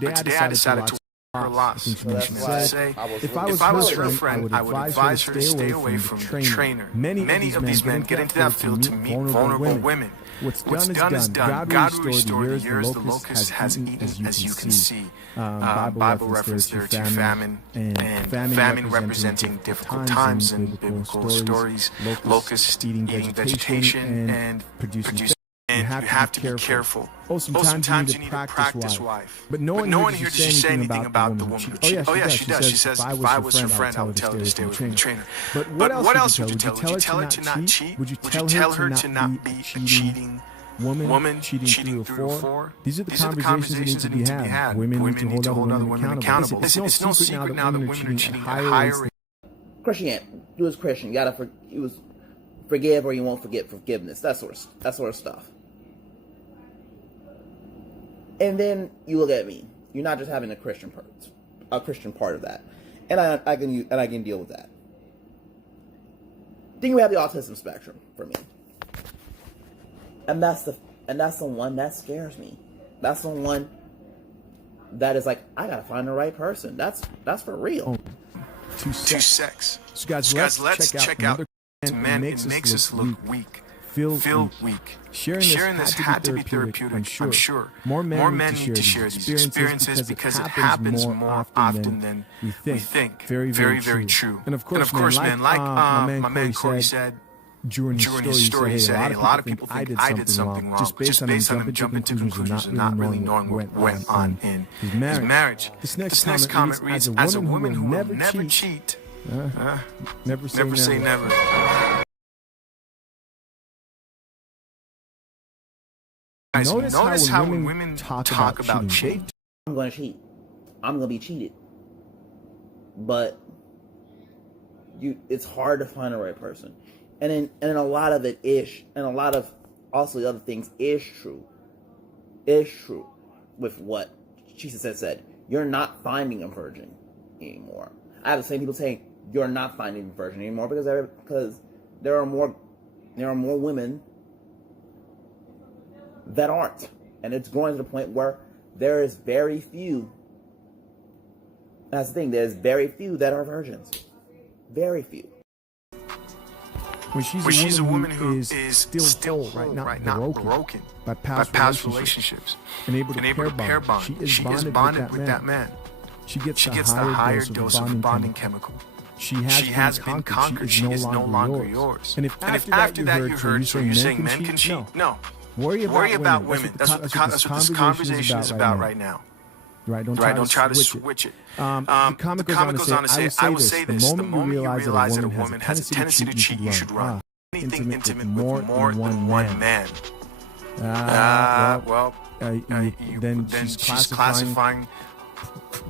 Today I decided to her loss. If I was her friend, I would advise her to stay away from the trainer. Many of these men get into that field to meet vulnerable women. What's done is done. God will restore the years the locust has eaten, as you can see. Bible reference there to famine, and famine representing difficult times in biblical stories. Locusts eating vegetation and producing. And you have to be careful. Sometimes you need to practice wife. But no one here does she say anything about the woman who cheats. Oh yeah, she does. She says, if I was her friend, I would tell her to stay away from the trainer. But what else would you tell her? Would you tell her to not cheat? Would you tell her to not be a cheating woman, cheating 3 or 4? These are the conversations that need to be had. Women need to hold other women accountable. It's no secret now that women are cheating at a higher rate. Christian, you as Christian, you gotta forgive or you won't forget forgiveness. That sort of stuff. And then you look at me. You're not just having a Christian part of that, and I can deal with that. Then you have the autism spectrum for me, and that's the one that scares me. That's the one that is like, I gotta find the right person. That's for real. To sex. So guys, let's check out man. It makes us look weak. Feel weak. Sharing this had to be therapeutic, I'm sure. More men need to share these experiences because it happens more often than we think. Very true. And of course, man, like my man Corey said, during his story, he said, hey, a lot of people think I did something wrong just based on him jumping to conclusions and not really knowing what went on in his marriage. This next comment reads, as a woman who will never cheat, never say never. Notice how when women talk about cheating. I'm going to cheat. I'm going to be cheated. But it's hard to find the right person. And a lot of it is, and a lot of also the other things is true. Is true with what Jesus said. You're not finding a virgin anymore. I have the same people saying you're not finding a virgin anymore because there are more women that aren't, and it's growing to the point where there is very few. That's the thing. There's very few that are virgins. Very few. When she's a woman who is still right now broken by past relationships and able to pair bond, she is bonded with that man. She gets the higher dose of a bonding chemical. She has been conquered. She is no longer yours. And if after that you heard, so you're saying men can cheat? No. Worry about women. That's what this conversation is about right now. Right, don't try to switch it. The comment goes on to say, I will say this, the moment you realize that a woman has a tendency to cheat, you should run. Anything intimate with more than one man. Then she's classifying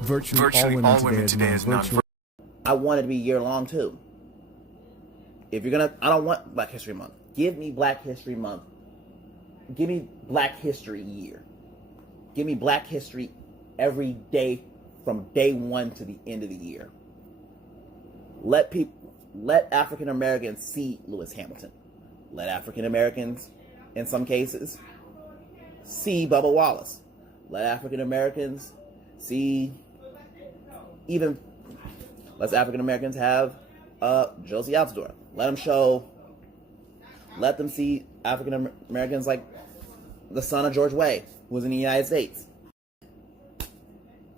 virtually all women today as non-virgin. I want it to be year-long, too. If you're going to, I don't want Black History Month. Give me Black History Month. Give me Black History Year. Give me Black History every day from day one to the end of the year. Let African Americans see Lewis Hamilton. Let African Americans, in some cases, see Bubba Wallace. Let African Americans see let African Americans have Josie Altidore. Let them see African Americans like the son of George Way, who was in the United States.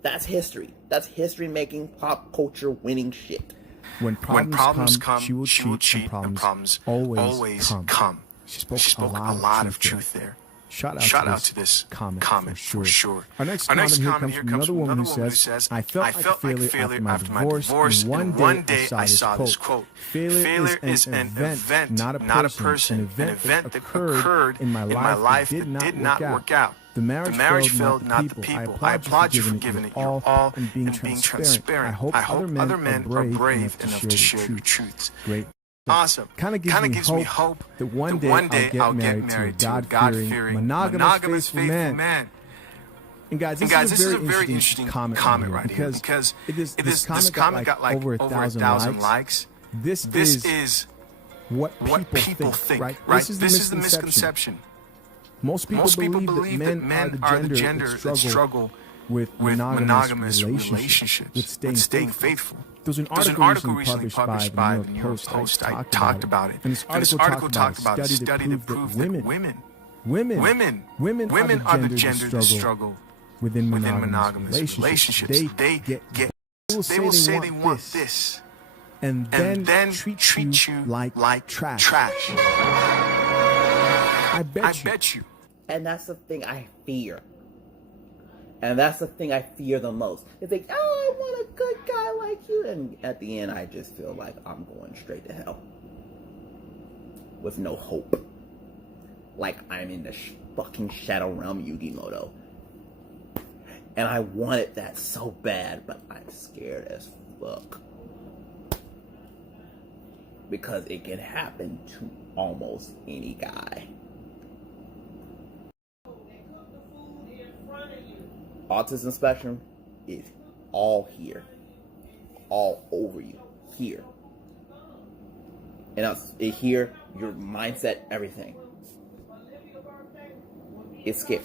That's history. That's history-making, pop culture winning shit. When problems come, she will cheat, and problems always come. She spoke a lot of truth there. Shout out to this comment for sure. Our next comment here comes from another woman who says, I felt like a failure after my divorce, and one day I saw this quote. Failure is an event, not a person. An event that occurred in my life that did not work out. The marriage failed, not the people. I applaud you for giving it your all and being transparent. I hope other men are brave enough to share your truths. Great Awesome. Kind of gives me hope that one day I'll get married to a God-fearing, monogamous, faithful man. And guys, this is a very interesting comment right here because this comment got like over 1,000 likes. This is what people think, right? This is the misconception. Most people believe that men are the gender that struggle with monogamous relationships, with staying faithful. There's an article recently published by the New York Post. I talked about it. And this article talked about a study that proved that women are the gender that struggle within monogamous relationships. They will say they want this, and then treat you like trash. I bet you. And that's the thing I fear. And that's the thing I fear the most. They think, oh, I want a good guy like you. And at the end, I just feel like I'm going straight to hell. With no hope. Like I'm in the fucking Shadow Realm Yugimoto. And I wanted that so bad, but I'm scared as fuck. Because it can happen to almost any guy. Autism spectrum is all here. All over you. Here. And here, your mindset, everything. It's scary.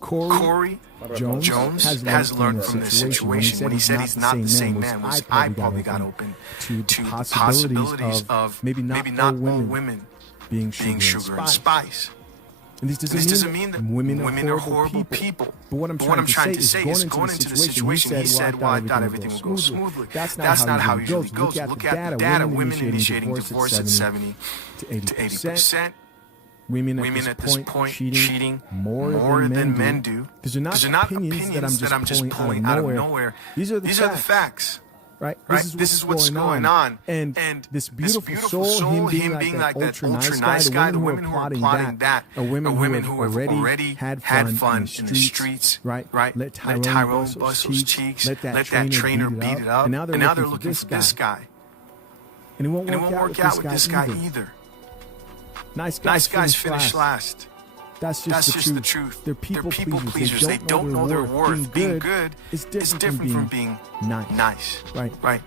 Corey Jones has learned from this situation. When he said he's not the same man, was I probably got open to the possibilities of maybe not all women being sugar and spice. And this doesn't mean that women are horrible people. But what I'm trying to say is going into the situation, he said, well, I thought everything would go smoothly. That's not how it usually goes. Look at the data. Women initiating divorce at 70 to 80%. Women at this point cheating more than men do. These are not opinions that I'm just pulling out of nowhere. These are the facts. Right? This is what's going on. And this beautiful soul, him being like that ultra nice guy, the women who are plotting that are women who have already had fun in the streets, right? Let Tyrone bust those cheeks, let that trainer beat it up, and now they're looking for this guy. And it won't work out with this guy either. Nice guys finish last. That's just the truth. They're people pleasers. They don't know their worth. Being good is different from being nice. Right.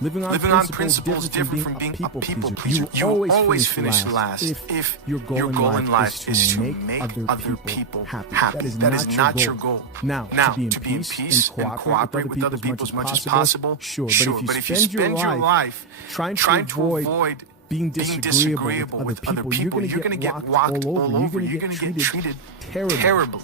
Living on principles is different from being a people pleaser. You always finish last if your goal in life is to make other people happy. That is not your goal. Now, to be in peace and cooperate with other people as much as possible, sure. But if you spend your life trying to avoid being disagreeable with other people, you're going to get walked all over. You're going to get treated terribly.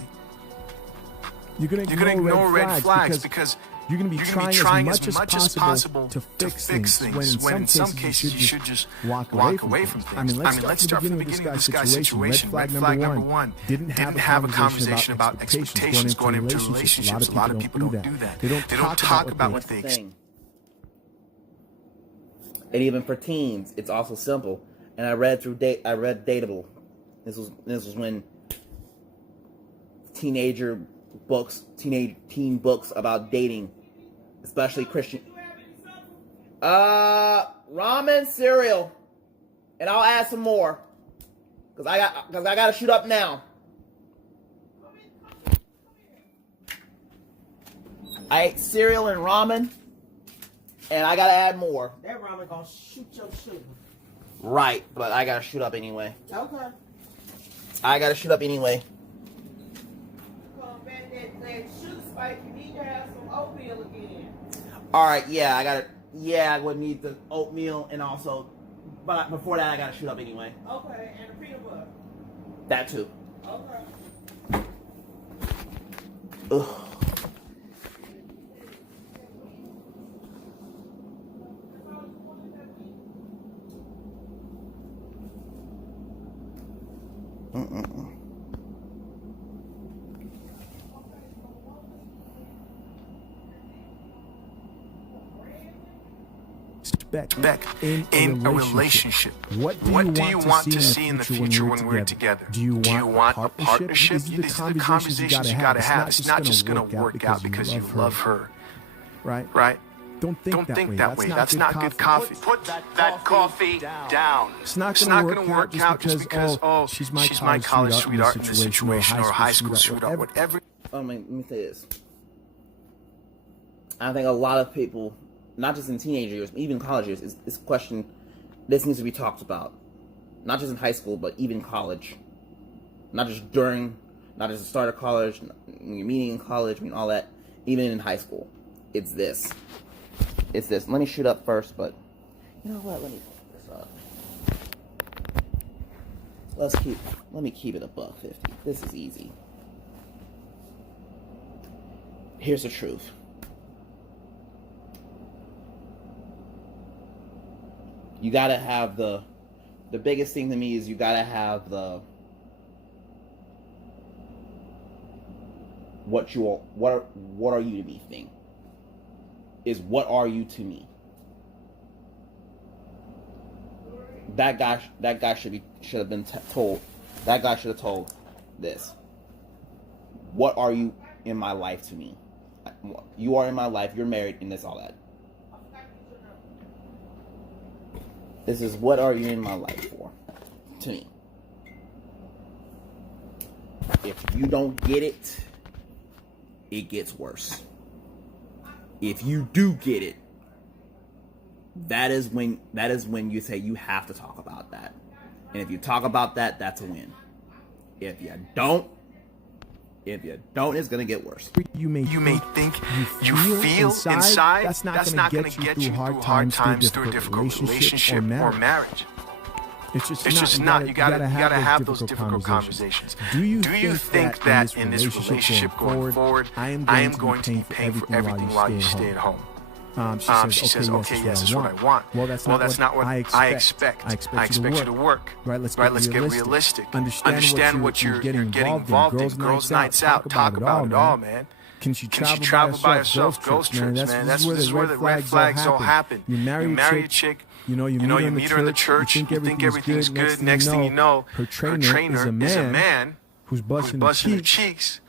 You're going to ignore red flags because you're going to be trying as much as possible to fix things when in some cases you should just walk away from things. I mean, let's start from the beginning of this guy's situation. Red flag number one, didn't have a conversation about expectations going into relationships. A lot of people don't do that. They don't talk about what they expect. And even for teens, it's also simple. And I read Dateable. This was when teen books about dating, especially Christian. Ramen cereal, and I'll add some more, cause I gotta shoot up now. I ate cereal and ramen. And I gotta add more. That ramen gonna shoot your sugar. Right, but I gotta shoot up anyway. Okay. I gotta shoot up anyway. That sugar spike, you need to have some oatmeal again. Alright, I would need the oatmeal and also, but before that I gotta shoot up anyway. Okay, and the peanut butter. That too. Okay. Ugh. Back in a relationship. What do you want to see in the future when we're together? Do you want a partnership? These are the conversations you gotta have. It's not just gonna work out because you love her. Right? Don't think that way. That's not good coffee. Put that coffee down. It's not going to work out just because, she's my college sweetheart in this situation, or high school sweetheart, whatever. Let me say this. I think a lot of people, not just in teenage years, even college years, is question. This needs to be talked about, not just in high school, but even college. Not just during, not just the start of college, when you're meeting in college, all that. Even in high school, it's this. It's this. Let me shoot up first, but you know what? Let me fuck this up. Let me keep it $1.50. This is easy. Here's the truth. You gotta have the biggest thing to me is you gotta have what are you to me thing. Is what are you to me? That guy should have been told. That guy should have told this. What are you in my life to me? You are in my life. You're married, and this all that. This is what are you in my life for? To me. If you don't get it, it gets worse. If you do get it, that is when you say you have to talk about that. And if you talk about that, that's a win. If you don't, it's gonna get worse. You may think you feel inside that's not gonna get you through hard times, through a difficult relationship or marriage. It's just not. You gotta have those difficult conversations. Do you think that in this relationship going forward, I am going to be paying for everything while you stay at home? She says, okay, yes, that's what I want. Well, that's not what I expect. I expect you to work. Right, let's get realistic. Understand what you're getting involved in. Girls' nights out. Talk about it all, man. Can she travel by herself? Girls' trips, man. This is where the red flags all happen. You marry a chick. You meet her in the church. You think everything's good. Next thing you know, her trainer is a man who's busting her cheeks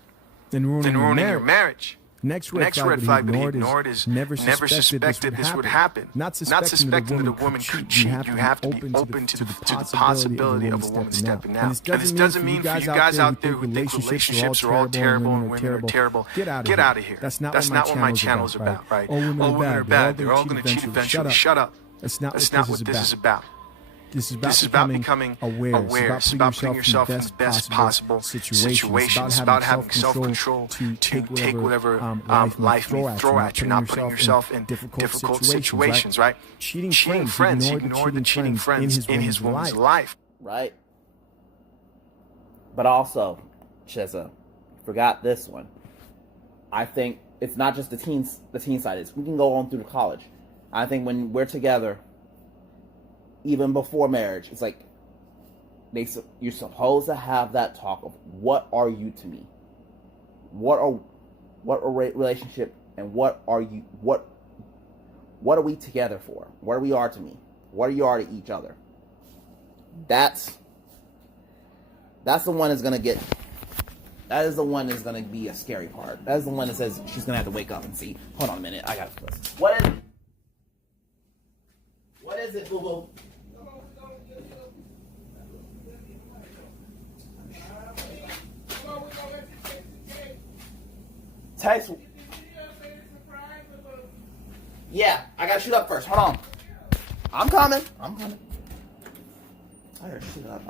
and ruining your marriage. Next red flag that he ignored is never suspected this would happen. Not suspecting that a woman could cheat. You have to be open to the possibility of a woman stepping out. And this doesn't mean for you guys out there who think relationships are all terrible and women are terrible, get out of here. That's not what my channel is about, right? All women are bad. They're all going to cheat eventually. Shut up. That's not what this is about. This is about becoming aware. It's about putting yourself in the best possible situation. It's about having self-control to take whatever life may throw at you, not putting yourself in difficult situations, right? Cheating friends. He ignored the cheating friends in his woman's life. Right? But also, Cheza, forgot this one. I think it's not just the teen side. We can go on through to college. I think when we're together, even before marriage, it's like you're supposed to have that talk of what are you to me, what are relationship, and what are we together for? What are we are to me? What are you are to each other? That's the one that's gonna get. That is the one that's gonna be a scary part. That is the one that says she's gonna have to wake up and see. Hold on a minute, I gotta flip. What is it, boo boo? Text. Yeah, I gotta shoot up first. Hold on. I'm coming. I gotta shoot up.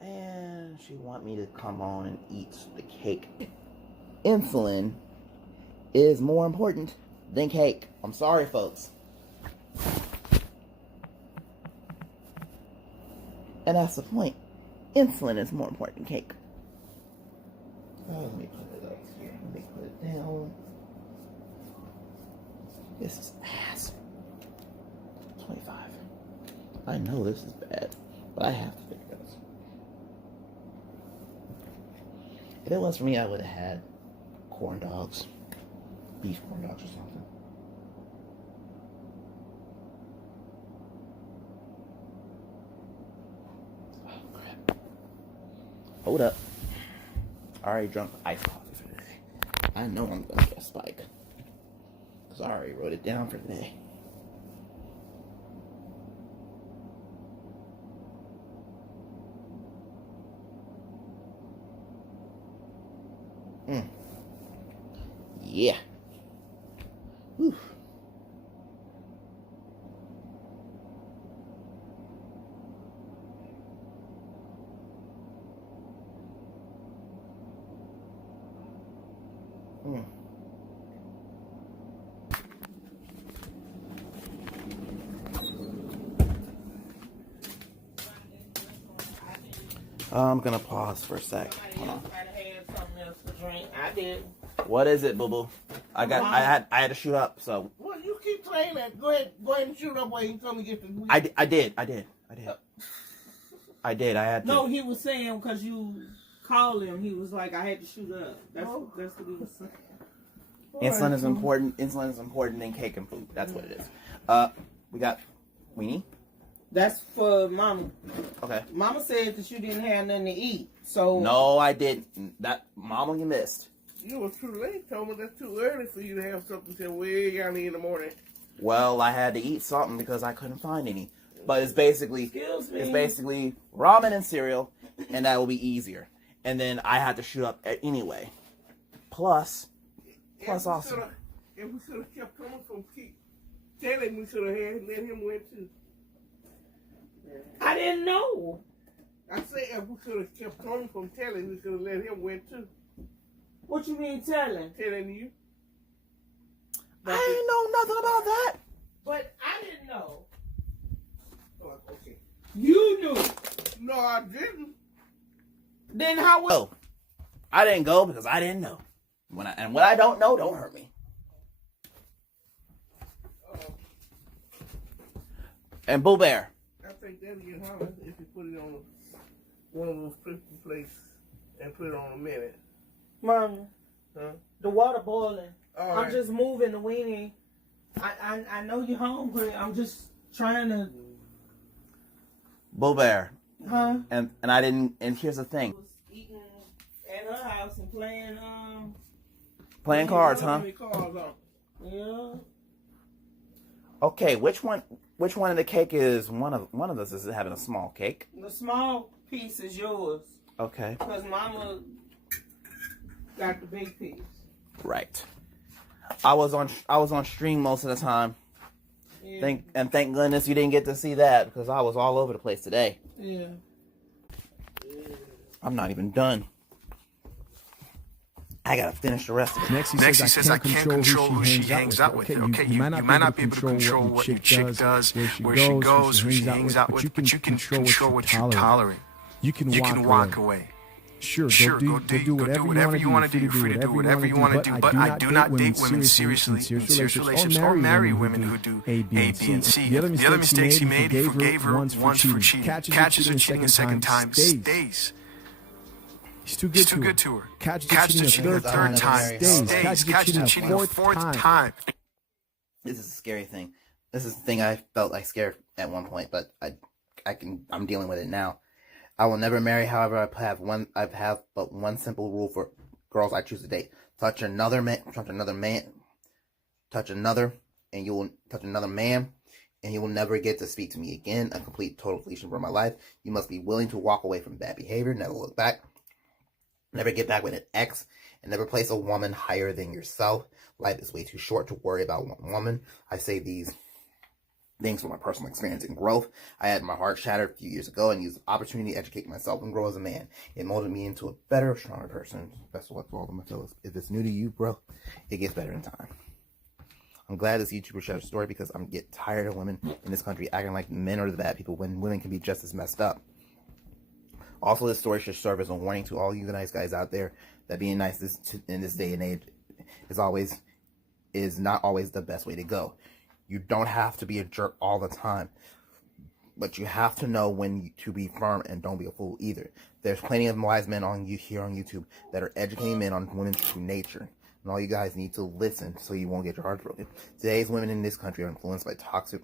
And she want me to come on and eat the cake. Insulin is more important than cake. I'm sorry, folks. And that's the point. Insulin is more important than cake. Oh, let me put it up here. Let me put it down. This is ass. 25. I know this is bad, but I have to fix this. If it was for me, I would have had corn dogs. Beef corn dogs or something. Oh, crap. Hold up. I already drunk iced coffee for today. I know I'm gonna get a spike. Sorry, wrote it down for today. Yeah. Whew. I'm gonna pause for a sec. Hold on. I did. What is it, boo boo? I had to shoot up, so. Well, you keep saying that. Go ahead and shoot up while you come and get the. I did. I had to. No, he was saying because you called him. He was like, I had to shoot up. That's what he was saying. Insulin is important. Insulin is important in cake and food. That's what it is. We got weenie. That's for Mama. Okay. Mama said that you didn't have nothing to eat, so. No, I didn't. That Mama, you missed. You was too late. Told me that's too early for you to have something till way down in the morning. Well, I had to eat something because I couldn't find any. But it's basically, Excuse me. it's basically ramen and cereal, and that will be easier. And then I had to shoot up anyway. Plus also. If we should have kept coming from keep telling, we should have let him win too. I didn't know. I say if we could have kept coming from telling, we could have let him win too. What you mean telling? Telling you. I didn't know nothing about that. But I didn't know. Oh, okay. You knew. No, I didn't. Then how was? Oh, I didn't go because I didn't know. What I don't know, don't hurt me. And Boo Bear. I think that'll get harder if you put it on one of those crispy plates and put it on a minute. Mom, the water boiling. I'm just moving the weenie. I know you're hungry. I'm just trying to. Boo Bear. Huh? And I didn't. And here's the thing. Was eating at her house and playing Cards, huh? Yeah. Okay, which one of the cake is one of us is having a small cake? The small piece is yours. Okay. Because Mama got the big piece. Right. I was on stream most of the time. Yeah. Thank goodness you didn't get to see that because I was all over the place today. Yeah. I'm not even done. I gotta finish the rest of it. Next, he says I can't control who she hangs out with. Okay, you might not be able to control what your chick does, where she goes, who she hangs out with, but you can control what you tolerate. You can walk away. Sure, go do whatever you want to do. You're free to do whatever you want to do. But I do not date women seriously in serious relationships or marry women who do A, B, and C. The other mistakes he made, he forgave her once for cheating. Catches her cheating the second time, stays. He's too good to her. Catches her cheating a third time, stays. Catches her cheating a fourth time. This is a scary thing. This is the thing I felt like scared at one point, but I'm dealing with it now. I will never marry. However, I have but one simple rule for girls I choose to date: touch another man, and you will touch another man, and you will never get to speak to me again. A complete total deletion from my life. You must be willing to walk away from bad behavior, never look back, never get back with an ex, and never place a woman higher than yourself. Life is way too short to worry about one woman. I say these things from my personal experience and growth. I had my heart shattered a few years ago and used the opportunity to educate myself and grow as a man. It molded me into a better, stronger person. That's what all of my fellows. If it's new to you, bro, it gets better in time. I'm glad this YouTuber shared a story because I'm getting tired of women in this country acting like men are the bad people when women can be just as messed up. Also, this story should serve as a warning to all you nice guys out there that being nice in this day and age is not always the best way to go. You don't have to be a jerk all the time, but you have to know when to be firm and don't be a fool either. There's plenty of wise men here on YouTube that are educating men on women's true nature, and all you guys need to listen so you won't get your heart broken. Today's women in this country are influenced by toxic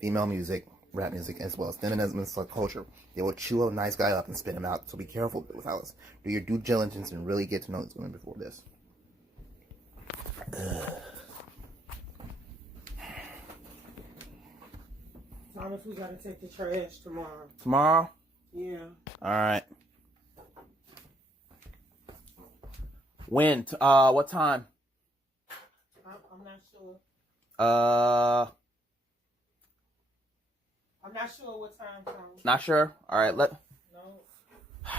female music, rap music, as well as feminism and subculture. They will chew a nice guy up and spit him out, so be careful with us. Do your due diligence and really get to know these women before this. Thomas, we gotta take the trash tomorrow. Tomorrow? Yeah. All right. When? What time? I'm not sure. I'm not sure what time, Thomas. Not sure. All right. No.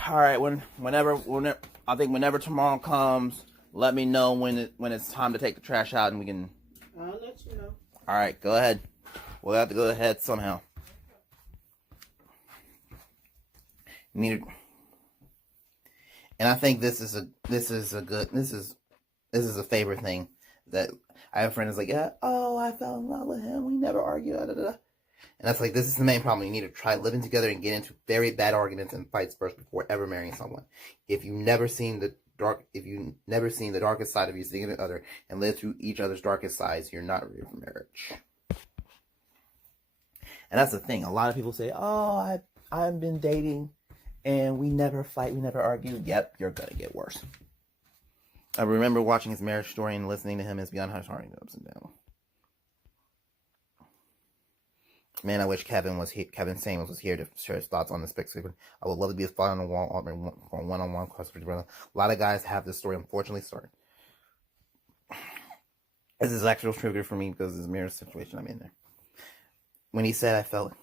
All right. Whenever I think whenever tomorrow comes, let me know when it's time to take the trash out, and we can. I'll let you know. All right. Go ahead. We'll have to go ahead somehow. And I think this is a favorite thing that I have a friend who's like, yeah, oh, I fell in love with him. We never argued. Da, da, da. And that's like, this is the main problem. You need to try living together and get into very bad arguments and fights first before ever marrying someone. If you've never seen the darkest side of your significant other and lived through each other's darkest sides, you're not ready for marriage. And that's the thing. A lot of people say, oh, I've been dating and we never fight, we never argue. Yep, you're gonna get worse. I remember watching his marriage story and listening to him as beyond his heart ups and downs. Man, I wish Kevin Samuels was here to share his thoughts on this picture. I would love to be his fly on the wall for a one-on-one question with brother. A lot of guys have this story, unfortunately. Sorry. This is actual trigger for me because of this mirror situation I'm in there. When he said I felt...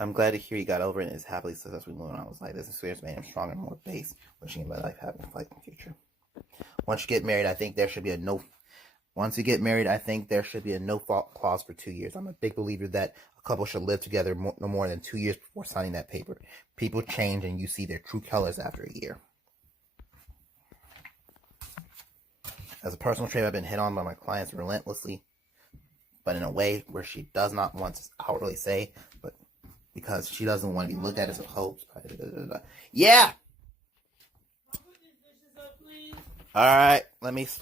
I'm glad to hear he got over it and is happily successfully moving on. I was like, this experience made him stronger and more based, wishing him my life having a fight in the future. Once you get married, I think there should be a no fault clause for 2 years. I'm a big believer that a couple should live together no more than 2 years before signing that paper. People change and you see their true colors after a year. As a personal trainer, I've been hit on by my clients relentlessly, but in a way where she does not want to outwardly say, but because she doesn't want to be looked at as a hoax. Yeah! Alright, let me stop.